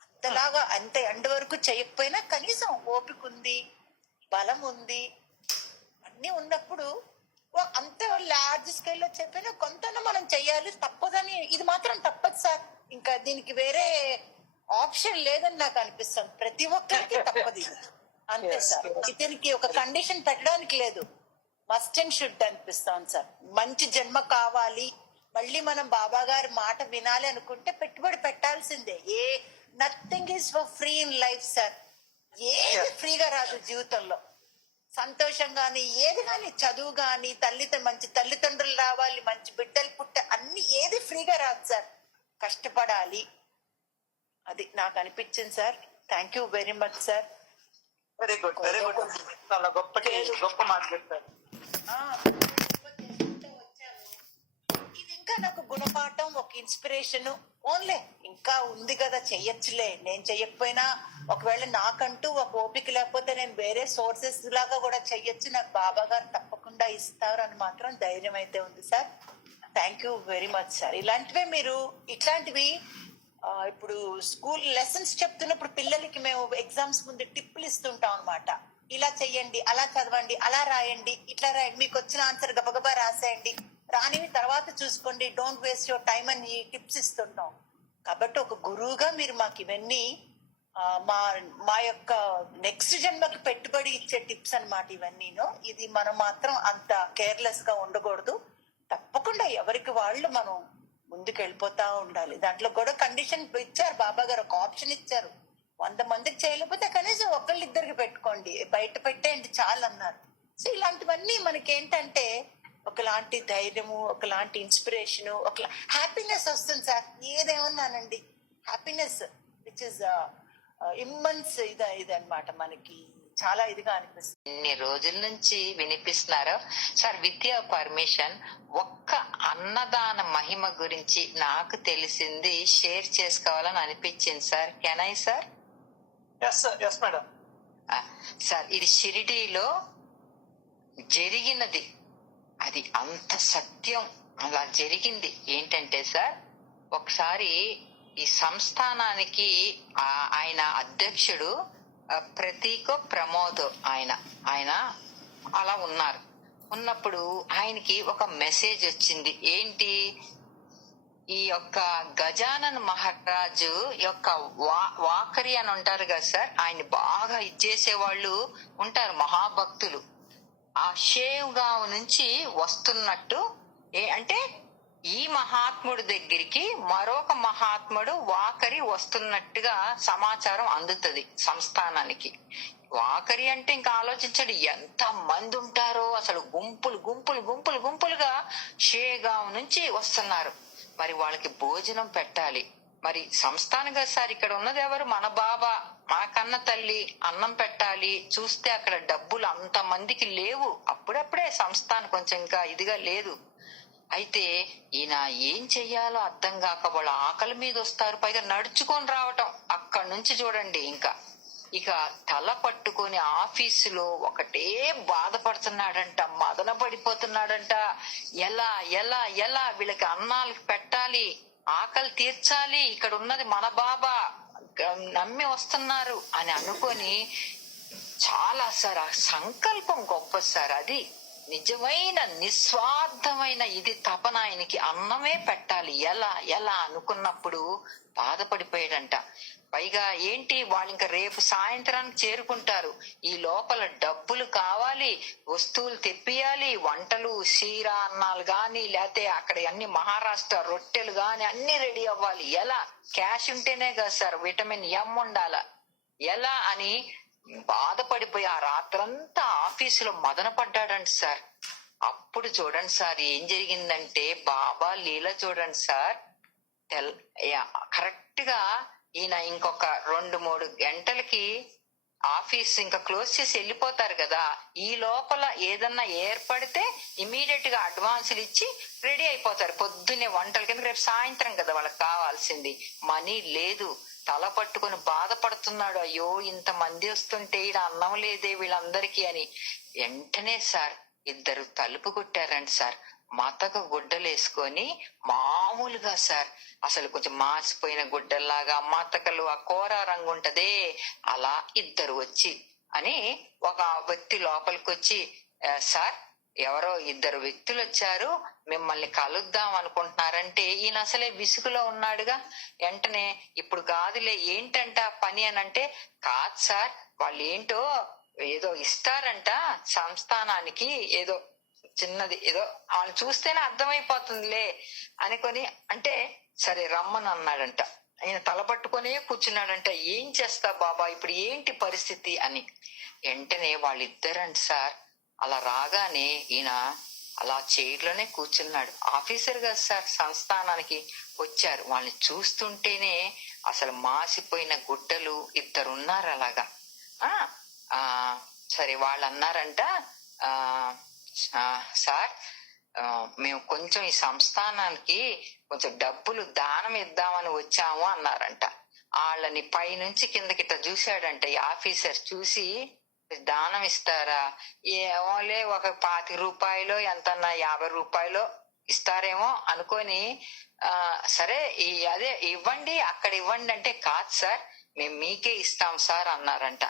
అంతలాగా అంత ఎండ వరకు చేయకపోయినా కనీసం ఓపిక ఉంది, బలం ఉంది, అన్ని ఉన్నప్పుడు అంత లార్జ్ స్కేల్లో చెప్పినా కొంత మనం చెయ్యాలి, తప్పదని. ఇది మాత్రం తప్పదు సార్. ఇంకా దీనికి వేరే ఆప్షన్ లేదని నాకు అనిపిస్తుంది. ప్రతి ఒక్కరికి తప్పదు ఇది. అంతే Yes, సార్. yes. ఇతనికి ఒక కండిషన్ పెట్టడానికి లేదు, మస్ట్ అండ్ షుడ్ అనిపిస్తాను సార్. మంచి జన్మ కావాలి, మళ్ళీ మనం బాబా గారి మాట వినాలి అనుకుంటే పెట్టుబడి పెట్టాల్సిందే. Nothing is for free in life sir. ఏది Yes. ఫ్రీగా రాదు జీవితంలో. సంతోషం గాని ఏది గాని, చదువు గాని, మంచి తల్లిదండ్రులు రావాలి, మంచి బిడ్డలు అన్ని ఏది ఫ్రీగా రాదు సార్. కష్టపడాలి, అది నాకు అనిపించింది sir. Thank you very much sir. Very good, very good. చాలా గొప్ప మాట చెప్పారు. ఇది ఇంకా నాకు గుణపాఠం, ఒక ఇన్స్పిరేషన్. ఓన్లే ఇంకా ఉంది కదా, చెయ్యొచ్చులే. నేను చెయ్యకపోయినా ఒకవేళ నాకంటూ ఒక ఓపిక లేకపోతే నేను వేరే సోర్సెస్ లాగా కూడా చెయ్యొచ్చు. నాకు బాబా గారు తప్పకుండా ఇస్తారు అని మాత్రం ధైర్యం అయితే ఉంది sir. Thank you very much sir. ఇట్లాంటివి ఇప్పుడు స్కూల్ లెసన్స్ చెప్తున్నప్పుడు పిల్లలకి మేము ఎగ్జామ్స్ ముందు టిప్పులు ఇస్తుంటాం అనమాట. ఇలా చెయ్యండి, అలా చదవండి, అలా రాయండి, ఇట్లా రాయండి, మీకు వచ్చిన ఆన్సర్ గబగబా రాసేయండి, రానివి తర్వాత చూసుకోండి, డోంట్ వేస్ట్ యువర్ టైం అని టిప్స్ ఇస్తుంటాం. కాబట్టి ఒక గురువుగా మీరు మాకు ఇవన్నీ మా యొక్క నెక్స్ట్ జన్మకి పెట్టుబడి ఇచ్చే టిప్స్ అన్నమాట ఇవన్నీను. ఇది మనం మాత్రం అంత కేర్లెస్ గా ఉండకూడదు. తప్పకుండా ఎవరికి వాళ్ళు మనం ముందుకు వెళ్ళిపోతా ఉండాలి. దాంట్లో కూడా కండిషన్ ఇచ్చారు బాబా గారు, ఒక ఆప్షన్ ఇచ్చారు. 100 మందికి చేయలేకపోతే కనీసం ఒకళ్ళిద్దరికి పెట్టుకోండి, బయట పెట్టేయండి చాలు అన్నారు. సో ఇలాంటివన్నీ మనకి ఏంటంటే ఒకలాంటి ధైర్యము, ఒకలాంటి ఇన్స్పిరేషన్, ఒక హ్యాపీనెస్ వస్తుంది సార్. ఏదేమన్నానండి, హ్యాపీనెస్ విచ్ ఇస్ ఇమ్మన్స్ ఇది అన్నమాట. మనకి చాలా ఇదిగా అనిపిస్తుంది. ఎన్ని రోజుల నుంచి వినిపిస్తున్నారో సార్. విత్ యువర్ పర్మిషన్, ఒక్క అన్నదాన మహిమ గురించి నాకు తెలిసింది షేర్ చేసుకోవాలని అనిపించింది sir. Can I sir? Yes madam. Sir, ఇది షిరిడీలో జరిగినది. అది అంత సత్యం, అలా జరిగింది. ఏంటంటే సార్, ఒకసారి ఈ సంస్థానానికి ఆయన అధ్యక్షుడు ప్రతీకో ప్రమోద్ ఆయన అలా ఉన్నప్పుడు ఆయనకి ఒక మెసేజ్ వచ్చింది. ఏంటి, ఈ యొక్క గజానన్ మహారాజు యొక్క వాకరి అని ఉంటారు కదా సార్, ఆయన బాగా ఇచ్చేసేవాళ్ళు ఉంటారు, మహాభక్తులు. ఆ షేవ్ గావ్ నుంచి వస్తున్నట్టు అంటే ఈ మహాత్ముడి దగ్గరికి మరొక మహాత్ముడు వాకరి వస్తున్నట్టుగా సమాచారం అందుతుంది సంస్థానానికి. వాకరి అంటే ఇంకా ఆలోచించండి ఎంత మంది ఉంటారో అసలు, గుంపులుగా షేగావ్ నుంచి వస్తున్నారు. మరి వాళ్ళకి భోజనం పెట్టాలి. మరి సంస్థానం కదా సార్, ఇక్కడ ఉన్నది ఎవరు, మన బాబా, మా కన్న తల్లి, అన్నం పెట్టాలి. చూస్తే అక్కడ డబ్బులు అంత మందికి లేవు. అప్పుడప్పుడే సంస్థానం కొంచెం ఇంకా ఇదిగా లేదు. అయితే ఈయన ఏం చెయ్యాలో అర్థం కాక వాళ్ళ ఆకలి మీద వస్తారు, పైగా నడుచుకొని రావటం. అక్కడి నుంచి చూడండి ఇక తల పట్టుకొని ఆఫీసులో ఒకటే బాధపడుతున్నాడంట, మదన పడిపోతున్నాడంట. ఎలా ఎలా ఎలా వీళ్ళకి అన్నాలు పెట్టాలి, ఆకలి తీర్చాలి, ఇక్కడ ఉన్నది మన బాబా, నమ్మి వస్తున్నారు అని అనుకొని చాలా సార్ ఆ సంకల్పం గొప్ప సార్. అది నిజమైన నిస్వార్థమైన ఇది తపన. ఆయనకి అన్నమే పెట్టాలి, ఎలా ఎలా అనుకున్నప్పుడు బాధపడిపోయాడంట. పైగా ఏంటి, వాళ్ళు ఇంకా రేపు సాయంత్రానికి చేరుకుంటారు. ఈ లోపల డబ్బులు కావాలి, వస్తువులు తెప్పియాలి, వంటలు, శీర అన్నాలు గాని, లేకపోతే అక్కడ అన్ని మహారాష్ట్ర రొట్టెలు గాని అన్ని రెడీ అవ్వాలి. ఎలా, క్యాష్ ఉంటేనే కదా సార్, విటమిన్ ఎం ఉండాల. ఎలా అని బాధపడిపోయి ఆ రాత్రంతా ఆఫీసులో మదన పడ్డాడండి సార్. అప్పుడు చూడండి సార్ ఏం జరిగిందంటే, బాబా లీల చూడండి సార్. కరెక్ట్ గా ఈయన ఇంకొక 2-3 గంటలకి ఆఫీస్ ఇంకా క్లోజ్ చేసి వెళ్ళిపోతారు కదా. ఈ లోపల ఏదన్నా ఏర్పడితే ఇమీడియట్ గా అడ్వాన్సులు ఇచ్చి రెడీ అయిపోతారు పొద్దున్నే వంటల కింద. రేపు సాయంత్రం కదా వాళ్ళకి కావాల్సింది. మనీ లేదు, తల పట్టుకుని బాధపడుతున్నాడు. అయ్యో ఇంత మంది వస్తుంటే ఈడ అన్నం లేదే వీళ్ళందరికీ అని. వెంటనే సార్ 2 తలుపు కొట్టారండి సార్. మతక గుడ్డలేసుకొని మామూలుగా సార్, అసలు కొంచెం మాసిపోయిన గుడ్డల్లాగా మతకలు, ఆ కోర రంగు ఉంటదే అలా 2 వచ్చి అని ఒక వ్యక్తి లోపలికి వచ్చి, సార్ ఎవరో ఇద్దరు వ్యక్తులు వచ్చారు, మిమ్మల్ని కలుద్దాం అనుకుంటున్నారంటే ఈయన అసలే విసుగులో ఉన్నాడుగా. వెంటనే ఇప్పుడు కాదులే ఏంటంట పని అని అంటే, కాదు సార్ వాళ్ళు ఏంటో ఏదో ఇస్తారంట సంస్థానానికి, ఏదో చిన్నది, ఏదో వాళ్ళు చూస్తేనే అర్థమైపోతుందిలే అనుకొని అంటే సరే రమ్మని అన్నాడంట. ఆయన తలపట్టుకునే కూర్చున్నాడంట. ఏం చేస్తా బాబా ఇప్పుడు ఏంటి పరిస్థితి అని. వెంటనే వాళ్ళిద్దరంట సార్ అలా రాగానే ఈయన అలా చైర్లోనే కూర్చున్నాడు. ఆఫీసర్ గారు సార్ సంస్థానానికి వచ్చారు. వాళ్ళని చూస్తుంటేనే అసలు మాసిపోయిన గుడ్డలు ఇద్దరున్నారు అలాగా. ఆ సరే వాళ్ళు అన్నారంట, సార్ మేము కొంచెం ఈ సంస్థానానికి కొంచెం డబ్బులు దానం ఇద్దామని వచ్చాము అన్నారంట. వాళ్ళని పైనుంచి కిందకిట చూశాడంట. ఈ ఆఫీసర్ చూసి, దానం ఇస్తారా? ఏమోలే, ఒక 25 రూపాయలు ఎంతన్నా 50 రూపాయలు ఇస్తారేమో అనుకొని సరే అదే ఇవ్వండి అక్కడ ఇవ్వండి అంటే, కాదు సార్ మేము మీకే ఇస్తాం సార్ అన్నారంట.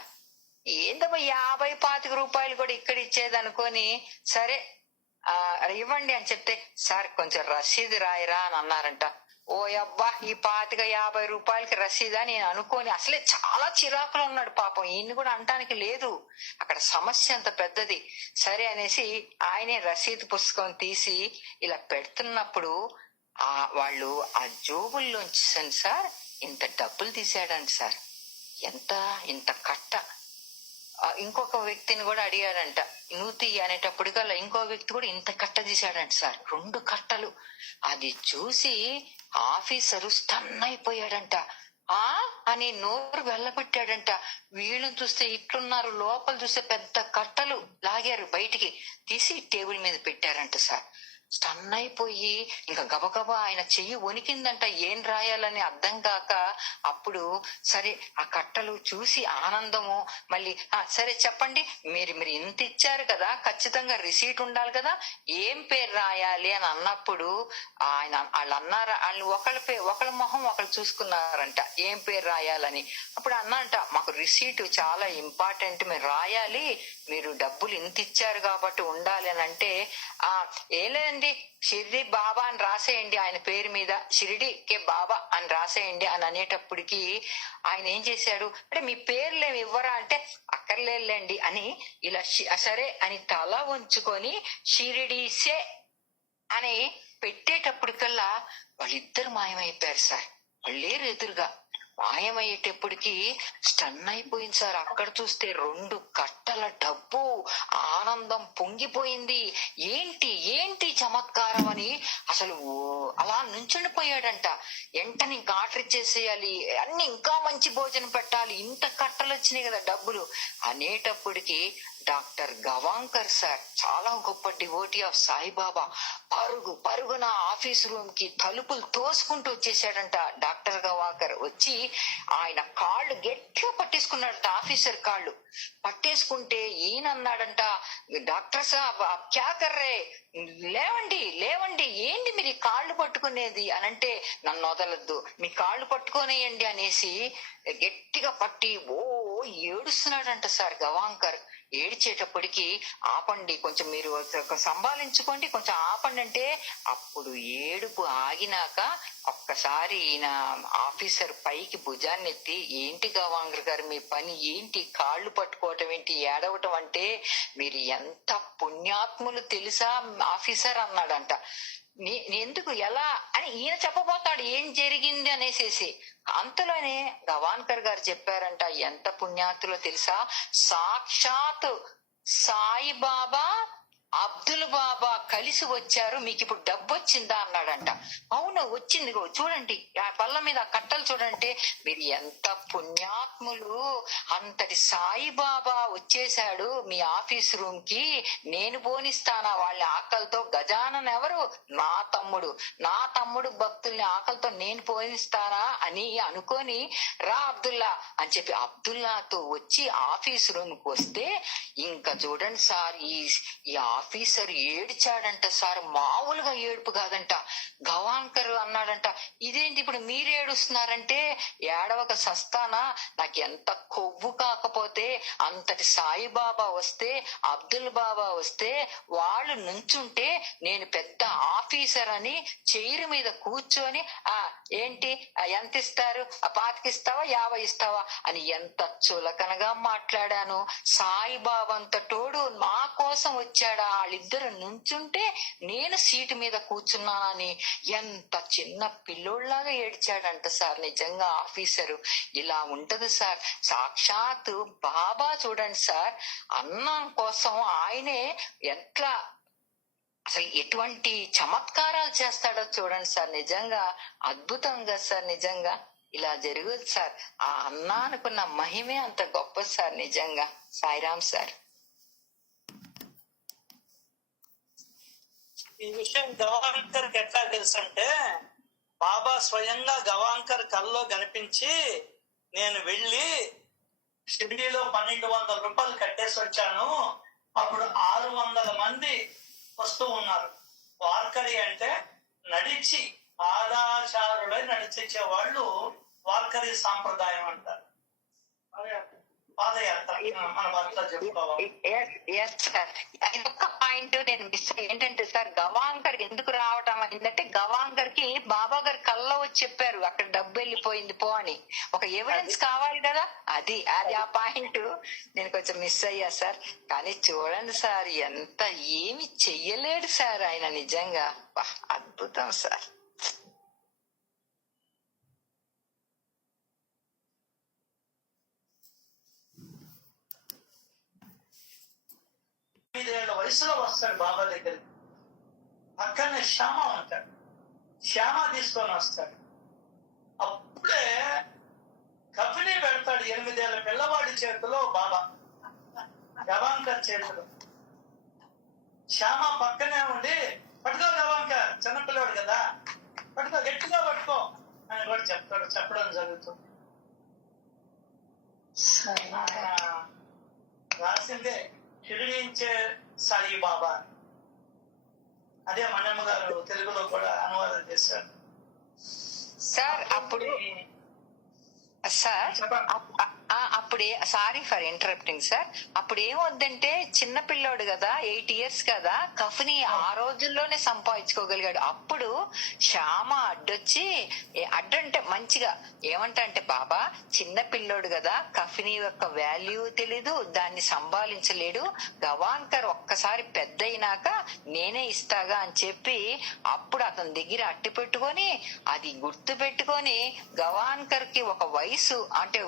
ఏందమ్మా 50, 25 రూపాయలు కూడా ఇక్కడ ఇచ్చేది అనుకొని సరే ఇవ్వండి అని చెప్తే, సార్ కొంచెం రసీదు రాయరా అని అన్నారంట. ఓ అబ్బా ఈ 25, 50 రూపాయలకి రసీదా నేను అనుకోని అసలే చాలా చిరాకులో ఉన్నాడు పాపం. ఈయన్ని కూడా అంటానికి లేదు, అక్కడ సమస్య అంత పెద్దది. సరే అనేసి ఆయనే రసీదు పుస్తకం తీసి ఇలా పెడుతున్నప్పుడు వాళ్ళు ఆ జోబుల్లోంచి సార్ ఇంత డబ్బులు తీసాడండి సార్. ఇంత కట్ట. ఇంకొక వ్యక్తిని కూడా అడిగాడంట, నువ్వు తీయ అనేటప్పటికల్లా ఇంకో వ్యక్తి కూడా ఇంత కట్ట తీశాడంట సార్, 2 కట్టలు. అది చూసి ఆఫీసరు స్టన్ అయిపోయాడంట. అని నోరు వెళ్ళబెట్టాడంట. వీళ్ళని చూస్తే ఇట్లున్నారు, లోపల చూస్తే పెద్ద కట్టలు లాగారు, బయటికి తీసి టేబుల్ మీద పెట్టారంట సార్. స్టన్ అయిపోయి ఇంకా గబగబా ఆయన చెయ్యి వణికిందంట, ఏం రాయాలని అర్థం కాక. అప్పుడు సరే ఆ కట్టలు చూసి ఆనందము, మళ్ళీ సరే చెప్పండి మీరు ఇంత ఇచ్చారు కదా, ఖచ్చితంగా రిసీట్ ఉండాలి కదా, ఏం పేరు రాయాలి అని అన్నప్పుడు ఆయన వాళ్ళు అన్నారు, వాళ్ళు ఒకళ్ళ మొహం ఒకళ్ళు చూసుకున్నారంట ఏం పేరు రాయాలని. అప్పుడు అన్నంట, మాకు రిసీట్ చాలా ఇంపార్టెంట్, మీరు రాయాలి, మీరు డబ్బులు ఇంత ఇచ్చారు కాబట్టి ఉండాలి అని అంటే, ఏలేండి షిరిడి బాబా అని రాసేయండి ఆయన పేరు మీద, షిరిడి కే బాబా అని రాసేయండి అని అనేటప్పటికి ఆయన ఏం చేశాడు అంటే, మీ పేర్లు ఏమి ఇవ్వరా అంటే, అక్కర్లేండి అని ఇలా సరే అని తల వంచుకొని షిరిడి సే అని పెట్టేటప్పటికల్లా వాళ్ళిద్దరు మాయమైపోయారు సార్. వాళ్ళు లేరు ఎదురుగా. మాయమయ్యేటప్పటికి స్టన్ అయిపోయింది సార్. అక్కడ చూస్తే 2 కట్టల డబ్బు. ఆనందం పొంగిపోయింది. ఏంటి చమత్కారం అని అసలు అలా నుంచుండిపోయాడంట. వెంటనే ఇంకా ఆర్డర్ ఇచ్చేసేయాలి, అన్ని ఇంకా మంచి భోజనం పెట్టాలి, ఇంత కట్టలు వచ్చినాయి కదా డబ్బులు అనేటప్పటికి డాక్టర్ గవాంకర్ సార్, చాలా గొప్ప డివోటీ ఆఫ్ సాయిబాబా, పరుగున ఆఫీస్ రూమ్ కి తలుపులు తోసుకుంటూ వచ్చేసాడంట. డాక్టర్ గవాంకర్ వచ్చి ఆయన కాళ్ళు గట్టిగా పట్టేసుకున్నాడంట. ఆఫీసర్ కాళ్ళు పట్టేసుకుంటే ఈయన అన్నాడంట, డాక్టర్ సాబ్ ఆప్ క్యా కర్రే, లేవండి ఏంటి మీరు ఈ కాళ్ళు పట్టుకునేది అనంటే, నన్ను వదలద్దు మీ కాళ్ళు పట్టుకోనేయండి అనేసి గట్టిగా పట్టి ఏడుస్తున్నాడంట సార్ గవాంకర్. ఏడ్చేటప్పటికి ఆపండి కొంచెం, మీరు సంభాలించుకోండి, కొంచెం ఆపండి అంటే, అప్పుడు ఏడుపు ఆగినాక ఒక్కసారి ఈయన ఆఫీసర్ పైకి భుజాన్ని ఎత్తి, ఏంటి గవాంకర్ గారు మీ పని ఏంటి, కాళ్ళు పట్టుకోవటం ఏంటి, ఏడవటం అంటే, మీరు ఎంత పుణ్యాత్ములు తెలుసా ఆఫీసర్ అన్నాడంట. ఎందుకు ఎలా అని ఈయన చెప్పబోతాడు ఏం జరిగింది అనేసేసి. అంతలోనే గవాన్కర్ గారు చెప్పారంట, ఎంత పుణ్యాతులో తెలుసా, సాక్షాత్ సాయిబాబా అబ్దుల్ బాబా కలిసి వచ్చారు, మీకు ఇప్పుడు డబ్బు వచ్చిందా అన్నాడంట. అవును వచ్చింది, చూడండి ఆ పళ్ళ మీద ఆ కట్టలు చూడండి, మీరు ఎంత పుణ్యాత్ములు, అంతటి సాయిబాబా వచ్చేసాడు మీ ఆఫీస్ రూమ్ కి, నేను పోనిస్తానా వాళ్ళ ఆకలితో. గజానన్ ఎవరు, నా తమ్ముడు భక్తుల్ని ఆకలితో నేను పోనిస్తానా అని అనుకొని, రా అబ్దుల్లా అని చెప్పి అబ్దుల్లాతో వచ్చి ఆఫీస్ రూమ్ కి వస్తే, ఇంకా చూడండి సార్ ఈ ఆఫీసర్ ఏడిచాడంట సార్, మామూలుగా ఏడుపు కాదంట. గవాంకర్ అన్నాడంట, ఇదేంటి ఇప్పుడు మీరు ఏడుస్తున్నారంటే, ఏడవక సస్తానా, నాకు ఎంత కొవ్వు కాకపోతే అంతటి సాయిబాబా వస్తే, అబ్దుల్ బాబా వస్తే, వాళ్ళు నుంచుంటే నేను పెద్ద ఆఫీసర్ అని చైర్ మీద కూర్చొని ఏంటి ఎంత ఇస్తారు, 25 ఇస్తావా 50 ఇస్తావా అని ఎంత చులకనగా మాట్లాడాను. సాయిబాబా అంత తోడు నా కోసం వచ్చాడా, వాళ్ళిద్దరు నుంచుంటే నేను సీటు మీద కూర్చున్నానని ఎంత చిన్న పిల్లోళ్లాగా ఏడ్చాడంట సార్. నిజంగా ఆఫీసరు ఇలా ఉంటది సార్. సాక్షాత్తు బాబా చూడండి సార్, అన్నం కోసం ఆయనే ఎట్లా అసలు ఎటువంటి చమత్కారాలు చేస్తాడో చూడండి సార్. నిజంగా అద్భుతంగా సార్. నిజంగా ఇలా జరుగుతుంది సార్. ఆ అన్నా అనుకున్న మహిమే అంత గొప్ప సార్. నిజంగా సాయిరాం సార్. ఈ విషయం గవాంకర్ కి ఎట్లా తెలుసు అంటే, బాబా స్వయంగా గవాంకర్ కల్లో కనిపించి, నేను వెళ్ళి షిరిడీలో 1200 రూపాయలు కట్టేసి వచ్చాను, అప్పుడు 600 మంది వస్తూ ఉన్నారు. వార్కరి అంటే నడిచి పాదాచారులై నడిచే వాళ్ళు వార్కరి సాంప్రదాయం అంటారు. పాదయాత్ర మన భర్త చెప్పుకోవాలి. ఇంకొక పాయింట్ నేను మిస్ ఏంటంటే సార్, గవాంకర్ ఎందుకు రావటం అయిందంటే, గవాంకర్ కి బాబా గారు కల్లో వచ్చి చెప్పారు అక్కడ డబ్బు వెళ్ళిపోయింది పో అని. ఒక ఎవిడెన్స్ కావాలి కదా, అది ఆ పాయింట్ నేను కొంచెం మిస్ అయ్యా సార్. కానీ చూడండి సార్, ఎంత ఏమి చెయ్యలేడు సార్ ఆయన. నిజంగా అద్భుతం సార్. వయసులో వస్తాడు బాబా దగ్గరికి. పక్కనే శ్యామ ఉంటాడు, శ్యామ తీసుకొని వస్తాడు. అప్పుడే కఫినీ పెడతాడు 8 ఏళ్ల పిల్లవాడి చేతిలో బాబా, గవాంకర్ చేతిలో. శ్యామ పక్కనే ఉండి, పట్టుకో గవాంకర్, చిన్నపిల్లవాడు కదా, పట్టుకో, గట్టిగా పట్టుకో అని కూడా చెప్తాడు. చెప్పడం జరుగుతుంది. రాసిందే షిరిడించే సాయిబాబా. అదే మనమ్మ గారు తెలుగులో కూడా అనువాదం చేశారు సార్. అప్పుడు సార్ అప్పుడే, సారీ ఫర్ ఇంటరప్టింగ్ సార్, అప్పుడు ఏమొద్దంటే చిన్న పిల్లోడు కదా, 8 years కదా, కఫిని ఆ రోజుల్లోనే సంపాదించుకోగలిగాడు. అప్పుడు శ్యామ అడ్డొచ్చి, అడ్డంటే మంచిగా ఏమంటే, బాబా చిన్న పిల్లోడు కదా, కఫిని యొక్క వాల్యూ తెలీదు, దాన్ని సంభాలించలేడు, గవాంకర్ ఒక్కసారి పెద్ద అయినాక నేనే ఇస్తాగా అని చెప్పి, అప్పుడు అతని దగ్గర అట్టి పెట్టుకొని, అది గుర్తు పెట్టుకొని, గవాంకర్ కి ఒక వయసు అంటే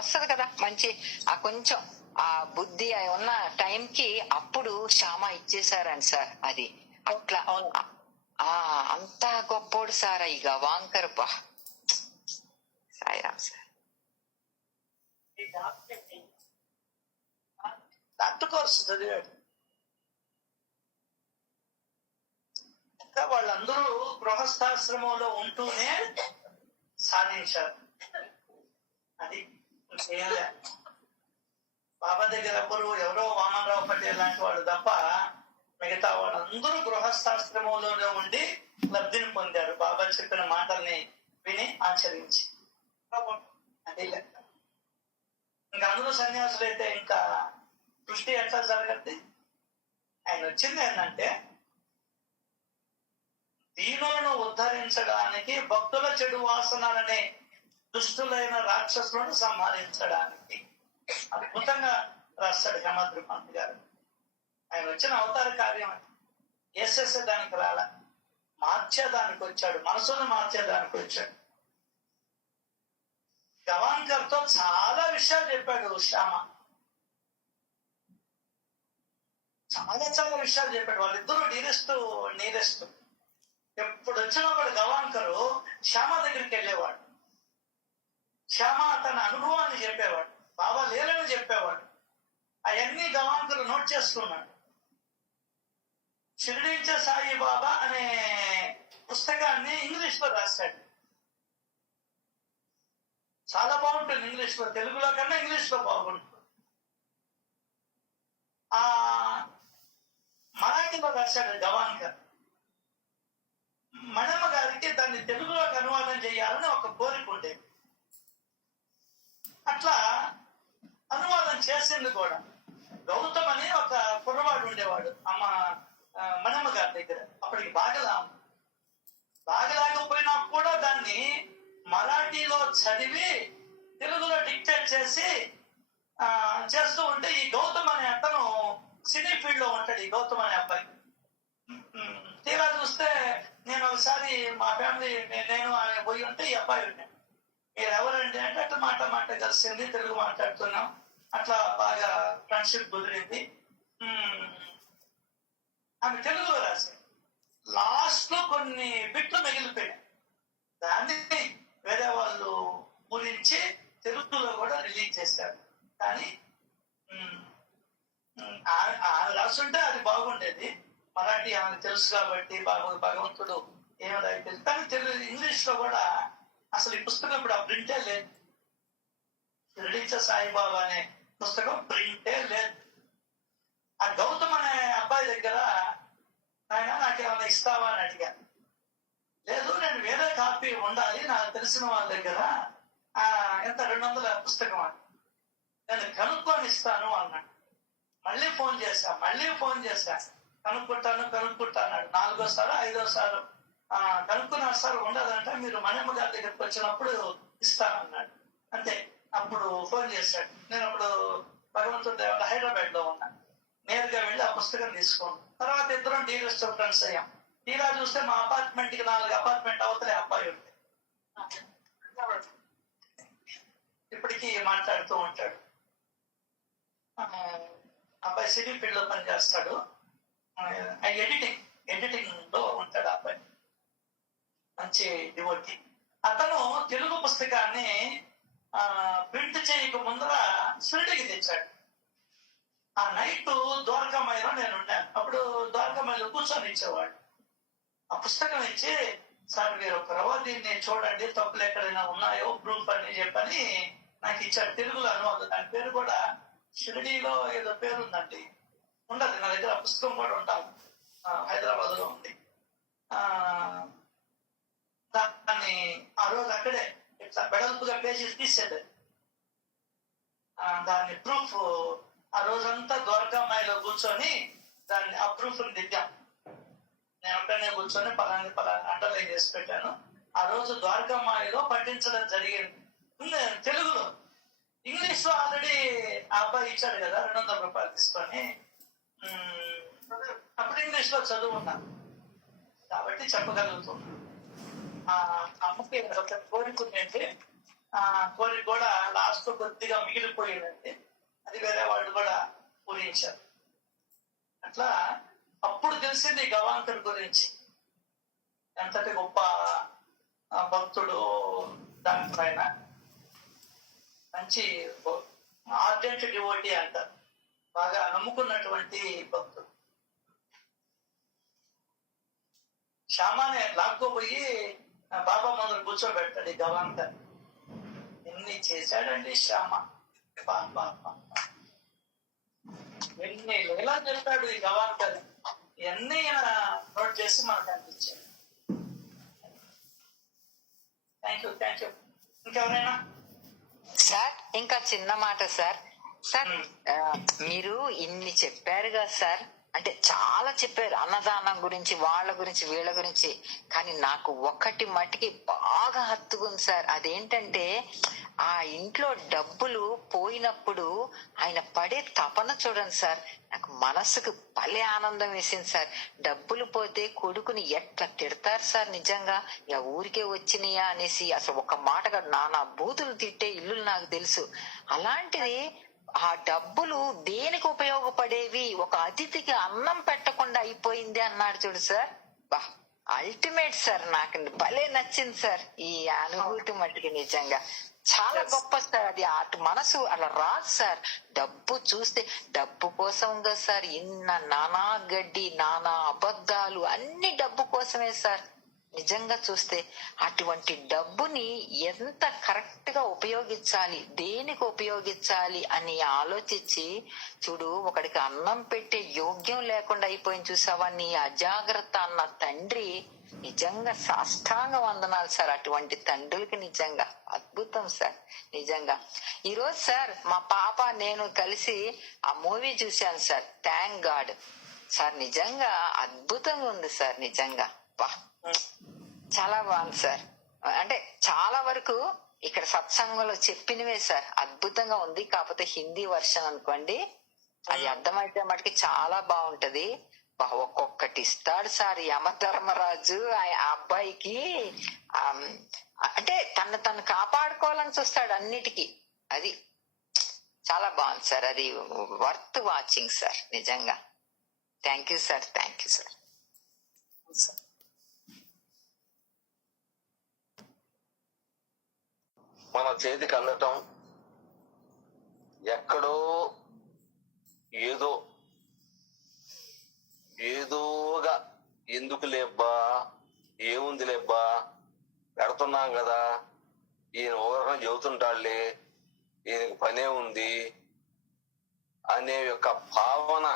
వస్తది కదా మంచి, ఆ కొంచెం ఆ బుద్ధి ఉన్న టైంకి అప్పుడు శ్యామ ఇచ్చేసారని సార్. అది అట్లా అంత గొప్పోడు సార్ ఈ గవాంకర్. బా సాయిరామ్ సార్. డాక్టర్ కోర్స్ చదివాడు. ఇంకా వాళ్ళందరూ గృహస్థాశ్రమంలో ఉంటూనే సాధించారు. అది చేయలే. బాబా దగ్గర ఎవరో వామనరావు పటేల్ లాంటి వాళ్ళు తప్ప మిగతా వాళ్ళందరూ గృహస్థాశ్రమంలోనే ఉండి లబ్ధిని పొందారు, బాబా చెప్పిన మాటల్ని విని ఆచరించి. అది లెక్క. ఇంకా అందులో సన్యాసులు అయితే ఇంకా సృష్టి ఎట్లా జరగద్ది? ఆయన వచ్చింది ఏంటంటే, దీనులను ఉద్ధరించడానికి, భక్తుల చెడు వాసనలనే దుష్టులైన రాక్షసులను సంహరించడానికి. అద్భుతంగా రాస్తాడు హేమాద్రి పంత్ గారు. ఆయన వచ్చిన అవతార కార్యం ఎస్ఎస్ఏ దానికి రాల, మార్చేదానికి వచ్చాడు, మనసును మార్చేదానికి వచ్చాడు. గవాంకర్ తో చాలా విషయాలు చెప్పాడు శ్యామ, చాలా విషయాలు చెప్పాడు. వాళ్ళిద్దరూ నీరెస్ట్. ఎప్పుడు వచ్చినప్పుడు గవాంకరు శ్యామ దగ్గరికి వెళ్ళేవాడు. శ్యామ తన అనుభవాన్ని చెప్పేవాడు, బాబా లేలని చెప్పేవాడు. అవన్నీ గవాంకరు నోట్ చేసుకున్నాడు. షిరిడించే సాయి బాబా అనే పుస్తకాన్ని ఇంగ్లీష్ లో రాశాడు. చాలా బాగుంటుంది ఇంగ్లీష్ లో, తెలుగులో కన్నా ఇంగ్లీష్ లో బాగుంటుంది. ఆ సందేశంలో రాశాడు గవాన్కర్. మణమ్మ గారికి దాన్ని తెలుగులోకి అనువాదం చేయాలని ఒక కోరిక ఉండేది. అట్లా అనువాదం చేసింది కూడా. గౌతమ్ అని ఒక కుర్రవాడు ఉండేవాడు అమ్మ మణమ్మ గారి దగ్గర. అప్పటికి బాగలేకపోయినా కూడా దాన్ని మరాఠీలో చదివి తెలుగులో డిక్టేట్ చేసి చేస్తూ ఉంటే, ఈ గౌతమ్ అనే అతను సినీ ఫీల్డ్ లో ఉంటాడు. ఈ గౌతమ్ అనే అబ్బాయి తీరా చూస్తే నేను ఒకసారి మా ఫ్యామిలీ నేను ఆయన పోయి ఉంటే ఈ అబ్బాయి ఉన్నాడు. మీరు ఎవరండి అంటే అట్లా మాట కలిసింది, తెలుగు మాట్లాడుతున్నాం, అట్లా బాగా ఫ్రెండ్షిప్ కుదిరింది. ఆమె తెలుగులో రాశారు. లాస్ట్ లో కొన్ని బిట్లు మిగిలిపోయాయి. దాన్ని వేరే వాళ్ళు గురించి తెలుగులో కూడా రిలీజ్ చేశారు. కానీ ఆమె రాస్తుంటే అది బాగుండేది. మరాఠీ ఆమెకు తెలుసు కాబట్టి భగవంతుడు ఏమో తెలుసు. కానీ తెలుగు ఇంగ్లీష్ లో కూడా అసలు ఈ పుస్తకం ఇప్పుడు ఆ ప్రింటే లేదు. షిరిడీ సాయిబాబా అనే పుస్తకం ప్రింటే లేదు. ఆ గౌతమ్ అనే అబ్బాయి దగ్గర ఆయన నాకేమైనా ఇస్తావా అని అడిగాను. లేదు, నేను వేరే కాపీ ఉండాలి నాకు తెలిసిన వాళ్ళ దగ్గర, ఎంత 200 పుస్తకం అని, నేను కనుక్కొని ఇస్తాను అన్నాడు. మళ్ళీ ఫోన్ చేశా కనుక్కుంటాను అన్నాడు. 4వ సారి 5వ సారి కనుక్కున్నారు సార్, ఉండదంటే మీరు మణమ్మ గారి దగ్గరికి వచ్చినప్పుడు ఇస్తానన్నాడు. అంతే. అప్పుడు ఫోన్ చేశాడు. నేను అప్పుడు భగవంతుడి దేవాల హైదరాబాద్ లో ఉన్నాను. నేరుగా వెళ్ళి ఆ పుస్తకం తీసుకోండి. తర్వాత ఇద్దరం డీలర్స్ ఫ్రెండ్స్ అయ్యాం. తీరా చూస్తే మా అపార్ట్మెంట్ కి 4 అపార్ట్మెంట్ అవతలే అబ్బాయి ఉంది. ఇప్పటికీ మాట్లాడుతూ ఉంటాడు. అబ్బాయి సిటీ ఫీల్డ్ లో పనిచేస్తాడు. ఎడిటింగ్ లో ఉంటాడు అబ్బాయి. మంచి డివోటీ. అతను తెలుగు పుస్తకాన్ని ప్రింట్ చేయక ముందర షిరిడీకి తెచ్చాడు. ఆ నైట్ ద్వారకామాయిలో నేను ఉన్నాను. అప్పుడు ద్వారకామాయిలో కూర్చొని ఇచ్చేవాడు. ఆ పుస్తకం ఇచ్చి, సార్ మీరు ఒకరవ దీన్ని చూడండి, తప్పులు ఎక్కడైనా ఉన్నాయో ప్రూఫ్ అని చెప్పని నాకు ఇచ్చాడు. తెలుగులో అనువాదం. దాని పేరు కూడా షిరిడీలో ఏదో పేరు ఉందండి, ఉండదు నా దగ్గర. ఆ పుస్తకం కూడా ఉంటాం, హైదరాబాద్ లో ఉంది. దాన్ని ఆ రోజు అక్కడే ఇట్లా వెడల్పుగా పేజీలు తీసేది. దాన్ని ప్రూఫ్ ఆ రోజంతా ద్వారకామాయిలో కూర్చొని దాన్ని ఆ ప్రూఫ్ దిద్దాం. నేను అక్కడనే కూర్చొని పలాని అండర్లైన్ చేసి పెట్టాను. ఆ రోజు ద్వారకామాయిలో పఠించడం జరిగింది తెలుగులో. ఇంగ్లీష్ లో ఆల్రెడీ ఆ అబ్బాయి ఇచ్చాడు కదా 200 రూపాయలు తీసుకొని. అప్పుడు ఇంగ్లీష్ లో చదువున్నాను కాబట్టి చెప్పగలుగుతున్నాను. అమ్మకి ఒక కోరిక ఉందంటే ఆ కోరిక కూడా లాస్ట్ లో కొద్దిగా మిగిలిపోయిందంటే అది వేరే వాళ్ళు కూడా పూరించారు. అట్లా అప్పుడు తెలిసింది గవాన్కర్ గురించి, ఎంతటి గొప్ప భక్తుడు. దానిపైన మంచి ఆర్డెంట్ డివోటీ అంటారు, బాగా నమ్ముకున్నటువంటి భక్తుడు. శ్యామానే లాక్కోపోయి బాబా మొదలు కూర్చోబెడతాడు ఈ గవాన్కర్. ఎన్ని చేశాడండి శ్యామ, ఎన్ని ఎలా చెప్తాడు ఈ గవాన్కర్. ఇవన్నీ నోట్ చేసి మనకు అనిపించాడు. Thank you. ఇంకెవరైనా సార్? ఇంకా చిన్న మాట సార్. మీరు ఇన్ని చెప్పారు కదా సార్, అంటే చాలా చెప్పారు అన్నదానం గురించి, వాళ్ళ గురించి, వీళ్ళ గురించి. కానీ నాకు ఒక్కటి మట్టికి బాగా హత్తుకుంది సార్. అదేంటంటే ఆ ఇంట్లో డబ్బులు పోయినప్పుడు ఆయన పడే తపన చూడండి సార్. నాకు మనసుకు భలే ఆనందం వేసింది సార్. డబ్బులు పోతే కొడుకుని ఎట్లా తిడతారు సార్ నిజంగా. ఊరికే వచ్చినాయా అనేసి అసలు ఒక మాటగా నానా బూతులు తిట్టే ఇల్లులు నాకు తెలుసు. అలాంటిది ఆ డబ్బులు దేనికి ఉపయోగపడేవి, ఒక అతిథికి అన్నం పెట్టకుండా అయిపోయింది అన్నాడు చూడు సార్. బా అల్టిమేట్ సార్. నాకు భలే నచ్చింది సార్ ఈ అనుభూతి మట్టికి. నిజంగా చాలా గొప్ప సార్. అది అటు మనసు అలా రాదు సార్. డబ్బు చూస్తే డబ్బు కోసం కదా సార్. నానా గడ్డి, నానా అబద్ధాలు, అన్ని డబ్బు కోసమే సార్. నిజంగా చూస్తే అటువంటి డబ్బుని ఎంత కరెక్ట్ గా ఉపయోగించాలి, దేనికి ఉపయోగించాలి అని ఆలోచించి చూడు, ఒకడికి అన్నం పెట్టే యోగ్యం లేకుండా అయిపోయింది చూసావా నీ అజాగ్రత్త అన్న తండ్రి. నిజంగా సాష్టాంగ వందనాలు సార్ అటువంటి తండ్రులకి. నిజంగా అద్భుతం సార్. నిజంగా ఈరోజు సార్ మా పాప నేను కలిసి ఆ మూవీ చూశాను సార్, థ్యాంక్ గాడ్ సార్. నిజంగా అద్భుతంగా ఉంది సార్. నిజంగా వా, చాలా బాగుంది సార్. అంటే చాలా వరకు ఇక్కడ సత్సంగంలో చెప్పినవే సార్, అద్భుతంగా ఉంది. కాకపోతే హిందీ వర్షన్ అనుకోండి, అది అర్థమైతే మటుకి చాలా బాగుంటది. ఒక్కొక్కటి ఇస్తాడు సార్ యమధర్మరాజు ఆ అబ్బాయికి. అంటే తను కాపాడుకోవాలని చూస్తాడు అన్నిటికీ. అది చాలా బాగుంది సార్. అది వర్త్ వాచింగ్ సార్. నిజంగా thank you sir. Thank you sir. మన చేతికి అందటం ఎక్కడో ఏదోగా ఎందుకు లేబ్బా, ఏముంది లేబ్బా, పెడుతున్నాం కదా, ఈయన ఊరకం చెబుతుంటాడులే, ఈయనకి పనే ఉంది అనే యొక్క భావన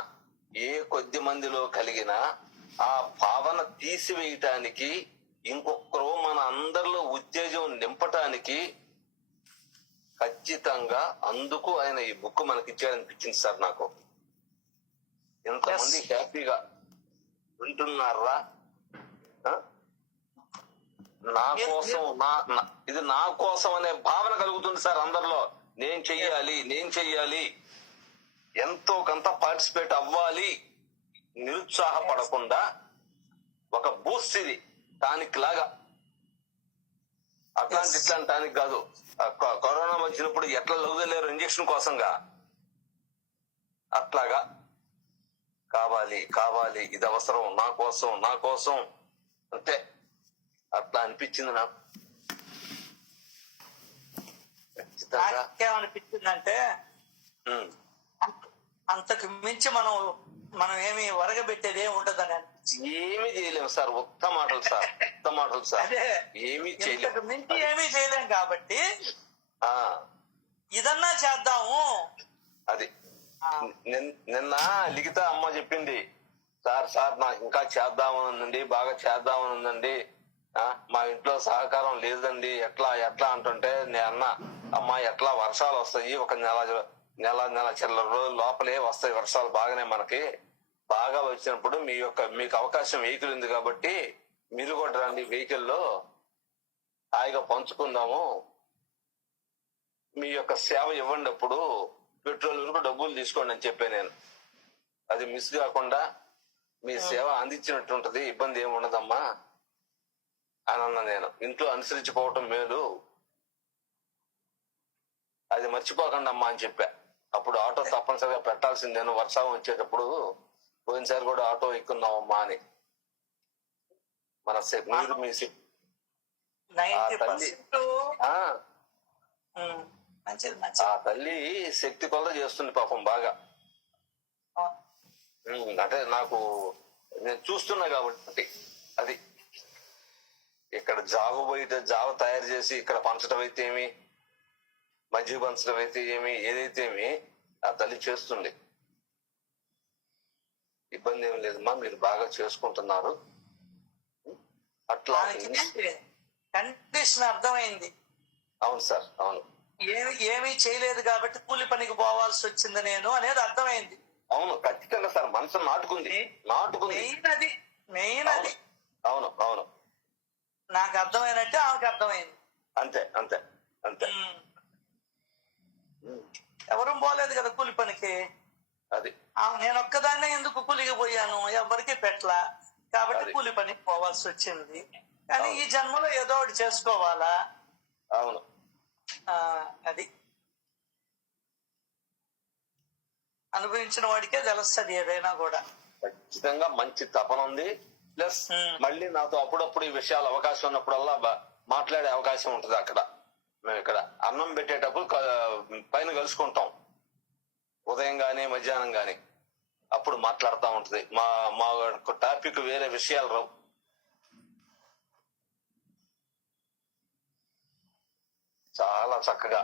ఏ కొద్ది మందిలో కలిగినా ఆ భావన తీసివేయటానికి, ఇంకొకరు మన అందరిలో ఉత్తేజం నింపటానికి ఖచ్చితంగా అందుకు ఆయన ఈ బుక్ మనకిచ్చాడనిపించింది సార్ నాకు. ఎంతమంది హ్యాపీగా వింటున్నారా? నా కోసం ఇది నా కోసం అనే భావన కలుగుతుంది సార్ అందరిలో. నేను చెయ్యాలి, ఎంతో కొంత పార్టిసిపేట్ అవ్వాలి, నిరుత్సాహపడకుండా ఒక బూస్ట్ ఇది టానిక్ లాగా. ఇట్లాంటి టానిక్ కాదు. కరోనా వచ్చినప్పుడు ఎట్లా లౌదలేరు ఇంజక్షన్ కోసంగా, అట్లాగా కావాలి ఇది అవసరం, నా కోసం అంతే. అట్లా అనిపించింది నాకు. నాకేమనిపించిందంటే అంతకు మించి మనం ఏమి వరగబెట్టేది ఏమి ఉండదని ఏమీ చేయలేము సార్. ఒక్క మాటలు సార్. ఏమీ చేయలేము, మించి ఏమీ చేయలేం కాబట్టి ఇదన్నా చేద్దాము. అది నిన్న లిఖిత అమ్మ చెప్పింది, సార్ నాకు ఇంకా చేద్దామని ఉందండి, బాగా చేద్దామని ఉందండి, మా ఇంట్లో సహకారం లేదండి, ఎట్లా అంటుంటే నేను అన్నా, అమ్మా ఎట్లా వర్షాలు వస్తాయి, ఒక నెల చిల్లర రోజుల లోపలే వస్తాయి వర్షాలు బాగానే. మనకి బాగా వచ్చినప్పుడు మీకు అవకాశం వెహికల్ ఉంది కాబట్టి మీరు కూడా రండి, వెహికల్లో హాయిగా పంచుకుందాము, మీ యొక్క సేవ ఇవ్వండి, అప్పుడు పెట్రోల్ వరకు డబ్బులు తీసుకోండి అని చెప్పాను నేను. అది మిస్ కాకుండా మీ సేవ అందించినట్టుంటది, ఇబ్బంది ఏమి ఉండదమ్మా అని అన్నా నేను. ఇంట్లో అనుసరించిపోవటం మేలు, అది మర్చిపోకండి అమ్మా అని చెప్పా. అప్పుడు ఆటో తప్పనిసరిగా పెట్టాల్సిందేను వర్షం వచ్చేటప్పుడు. పోయినసారి కూడా ఆటో ఎక్కున్నామమ్మా అని. మన మీరు మీ ఆ తల్లి శక్తి కొలత చేస్తుంది పాపం బాగా. అంటే నాకు నేను చూస్తున్నా కాబట్టి. అది ఇక్కడ జావ తయారు చేసి ఇక్కడ పంచడం అయితే ఏమి, మజ్జిగ పంచడం అయితే ఏమి, ఏదైతే ఏమి ఆ తల్లి చేస్తుంది. ఇబ్బంది ఏమి లేదమ్మా, మీరు బాగా చేసుకుంటున్నారు. అట్లా కండిషన్ అర్థమైంది. అవును సార్, అవును. ఏమీ చేయలేదు కాబట్టి కూలి పనికి పోవాల్సి వచ్చింది నేను అనేది అర్థమైంది. అవును, ఖచ్చితంగా సార్. మనసు నాటుకుంది. మెయిన్ అది. అవును. నాకు అర్థమైనట్టే ఆమెకు అర్థమైంది. అంతే. ఎవరు పోలేదు కదా కూలి పనికి. అది నేను ఒక్కదాన్నే ఎందుకు కూలికి పోయాను, ఎవరికి పెట్టలా కాబట్టి కూలి పనికి పోవాల్సి వచ్చింది. కానీ ఈ జన్మలో ఏదో ఒకటి చేసుకోవాలా. అవును, అది అనుభవించిన వాడికే తెలుస్తుంది ఏదైనా కూడా. ఖచ్చితంగా మంచి తపన ఉంది. ప్లస్ మళ్ళీ నాతో అప్పుడప్పుడు ఈ విషయాలు అవకాశం ఉన్నప్పుడల్లా మాట్లాడే అవకాశం ఉంటది. అక్కడ మేము ఇక్కడ అన్నం పెట్టేటప్పుడు పైన కలుసుకుంటాం, ఉదయం గాని మధ్యాహ్నం గాని. అప్పుడు మాట్లాడుతూ ఉంటది. మా టాపిక్ వేరే విషయాలు రావు. చాలా చక్కగా.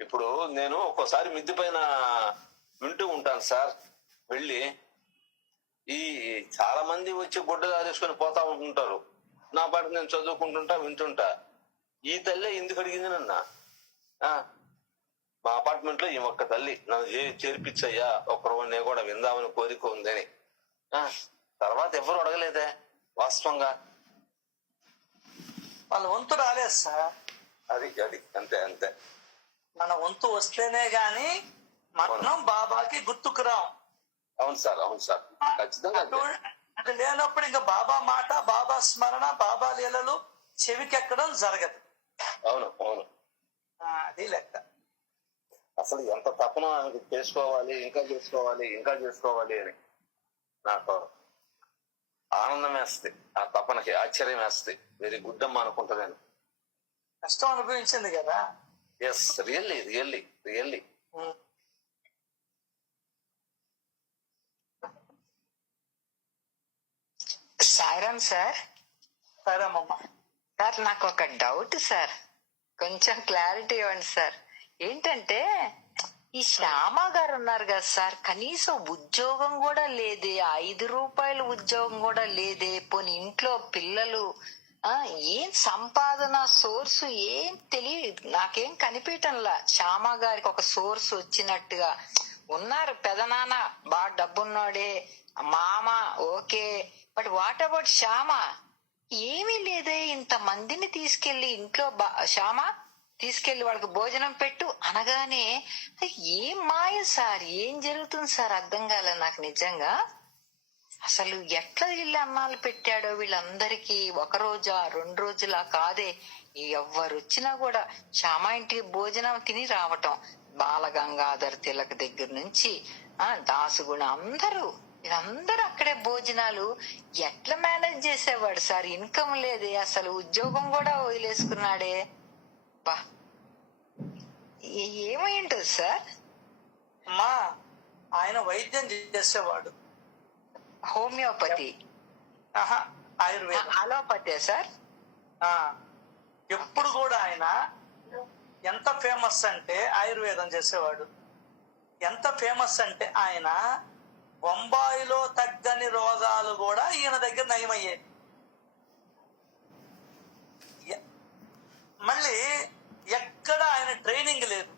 ఇప్పుడు నేను ఒక్కోసారి మిద్ది పైన వింటూ ఉంటాను సార్. వెళ్ళి ఈ చాలా మంది వచ్చి గుడ్డలు ఆరేసుకొని పోతా ఉంటుంటారు. నా పాటికి నేను చదువుకుంటుంటా, వింటుంటా. ఈ తల్లి ఎందుకు అడిగింది నన్న? మా అపార్ట్మెంట్ లో ఈ ఒక్క తల్లి నన్ను చేర్పించయ్యా, ఒకరు నేను కూడా విందామని కోరిక ఉందని. తర్వాత ఎవరు అడగలేదే వాస్తవంగా. వాళ్ళ వంతు రాలేదు సార్. అది అంతే అంతే. మన వంతు వస్తేనే గాని మనం బాబాకి గుర్తుకురాం. అవును సార్, అవును సార్, ఖచ్చితంగా. అది లేనప్పుడు ఇంకా బాబా మాట, బాబా స్మరణ, బాబా లీలలు చెవికెక్కడం జరగదు. అవును అవును, అది లెక్క. అసలు ఎంత తపన చేసుకోవాలి, ఇంకా చేసుకోవాలి, ఇంకా చేసుకోవాలి అని నాకు ఆనందం వేస్తుంది. ఆ తపనకి ఆశ్చర్యం వేస్తుంది. వెరీ గుడ్ అమ్మా అనుకుంటా నేను. కష్టం అనుభవించింది కదా. Yes, really really really. Sairam sir. సరేమ్మా. సార్ నాకు ఒక డౌట్ సార్, కొంచెం క్లారిటీ ఇవ్వండి సార్. ఏంటంటే ఈ శ్యామ గారు ఉన్నారు కదా సార్, కనీసం ఉద్యోగం కూడా లేదే, 5 రూపాయల ఉద్యోగం కూడా లేదే. పోనీ ఇంట్లో పిల్లలు ఏం సంపాదన సోర్సు ఏం తెలియదు, నాకేం కనిపించటంలా. శ్యామ గారికి ఒక సోర్స్ వచ్చినట్టుగా ఉన్నారు. పెదనాన్న బాగా డబ్బున్నాడే, మామ okay, but what about Shyama? ఏమీ లేదే. ఇంత మందిని తీసుకెళ్లి ఇంట్లో శ్యామ తీసుకెళ్లి వాళ్ళకి భోజనం పెట్టు అనగానే ఏం మాయ సార్, ఏం జరుగుతుంది సార్ అర్థం కాలే నాకు నిజంగా. అసలు ఎట్లా వీళ్ళు అన్నాలు పెట్టాడో వీళ్ళందరికీ. 1 రోజా 2 రోజులా కాదే, ఎవరు వచ్చినా కూడా శ్యామ ఇంటికి భోజనం తిని రావటం. బాలగంగాధర్ తిలక్ దగ్గర నుంచి దాసుగుణ వీళ్ళందరూ అక్కడే భోజనాలు. ఎట్లా మేనేజ్ చేసేవాడు సార్? ఇన్కమ్ లేదే, అసలు ఉద్యోగం కూడా వదిలేసుకున్నాడే. బా ఏమై ఉంటుంది సార్? అమ్మా, ఆయన వైద్యం చేసేవాడు. హోమియోపతి? ఆయుర్వేదం. Allopathy sir? ఎప్పుడు కూడా ఆయన ఎంత ఫేమస్ అంటే ఆయుర్వేదం చేసేవాడు. ఎంత ఫేమస్ అంటే ఆయన బొంబాయిలో తగ్గని రోగాలు కూడా ఈయన దగ్గర నయమయ్యాయి. మళ్ళీ ఎక్కడ ఆయన ట్రైనింగ్ లేదు.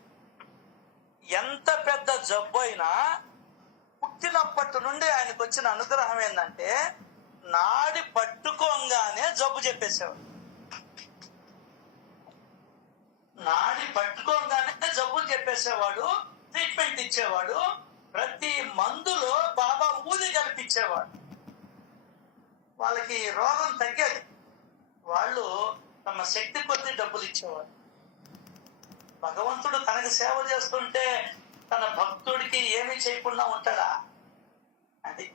ఎంత పెద్ద జబ్బు అయినా పుట్టినప్పటి నుండి ఆయనకు వచ్చిన అనుగ్రహం ఏంటంటే నాడి పట్టుకోగానే జబ్బు చెప్పేసేవాడు. నాడి పట్టుకోగానే జబ్బులు చెప్పేసేవాడు, ట్రీట్మెంట్ ఇచ్చేవాడు. ప్రతి మందులో బాబా ఊది కల్పించేవాడు. వాళ్ళకి రోగం తగ్గేది. వాళ్ళు తమ శక్తి కొద్ది డబ్బులు ఇచ్చేవాడు. భగవంతుడు తనకి సేవ చేస్తుంటే తన భక్తుడికి ఏమీ చేయకుండా ఉంటాడా? అది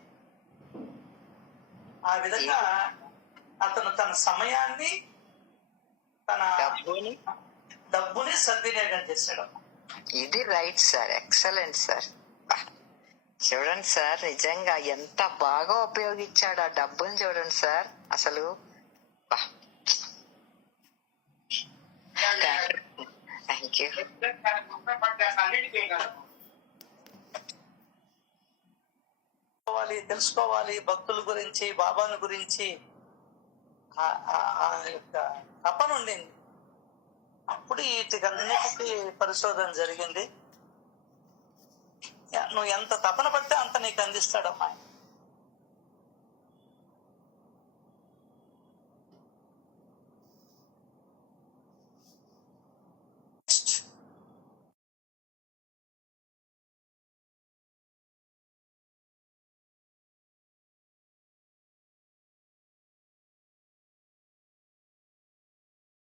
ఆ విధంగా అతను తన సమయాన్ని, తన డబ్బుని సద్వినియోగం చేశాడు. ఇది రైట్ సార్, ఎక్సలెంట్ సార్. చూడండి సార్, నిజంగా ఎంత బాగా ఉపయోగించాడు ఆ డబ్బుని. చూడండి సార్ అసలు. Thank you. తెలుసుకోవాలి భక్తుల గురించి, బాబాను గురించి ఆ యొక్క తపన ఉండింది. అప్పుడు వీటికన్నిటికీ పరిశోధన జరిగింది. నువ్వు ఎంత తపన పడితే అంత నీకు అందిస్తాడమ్మా.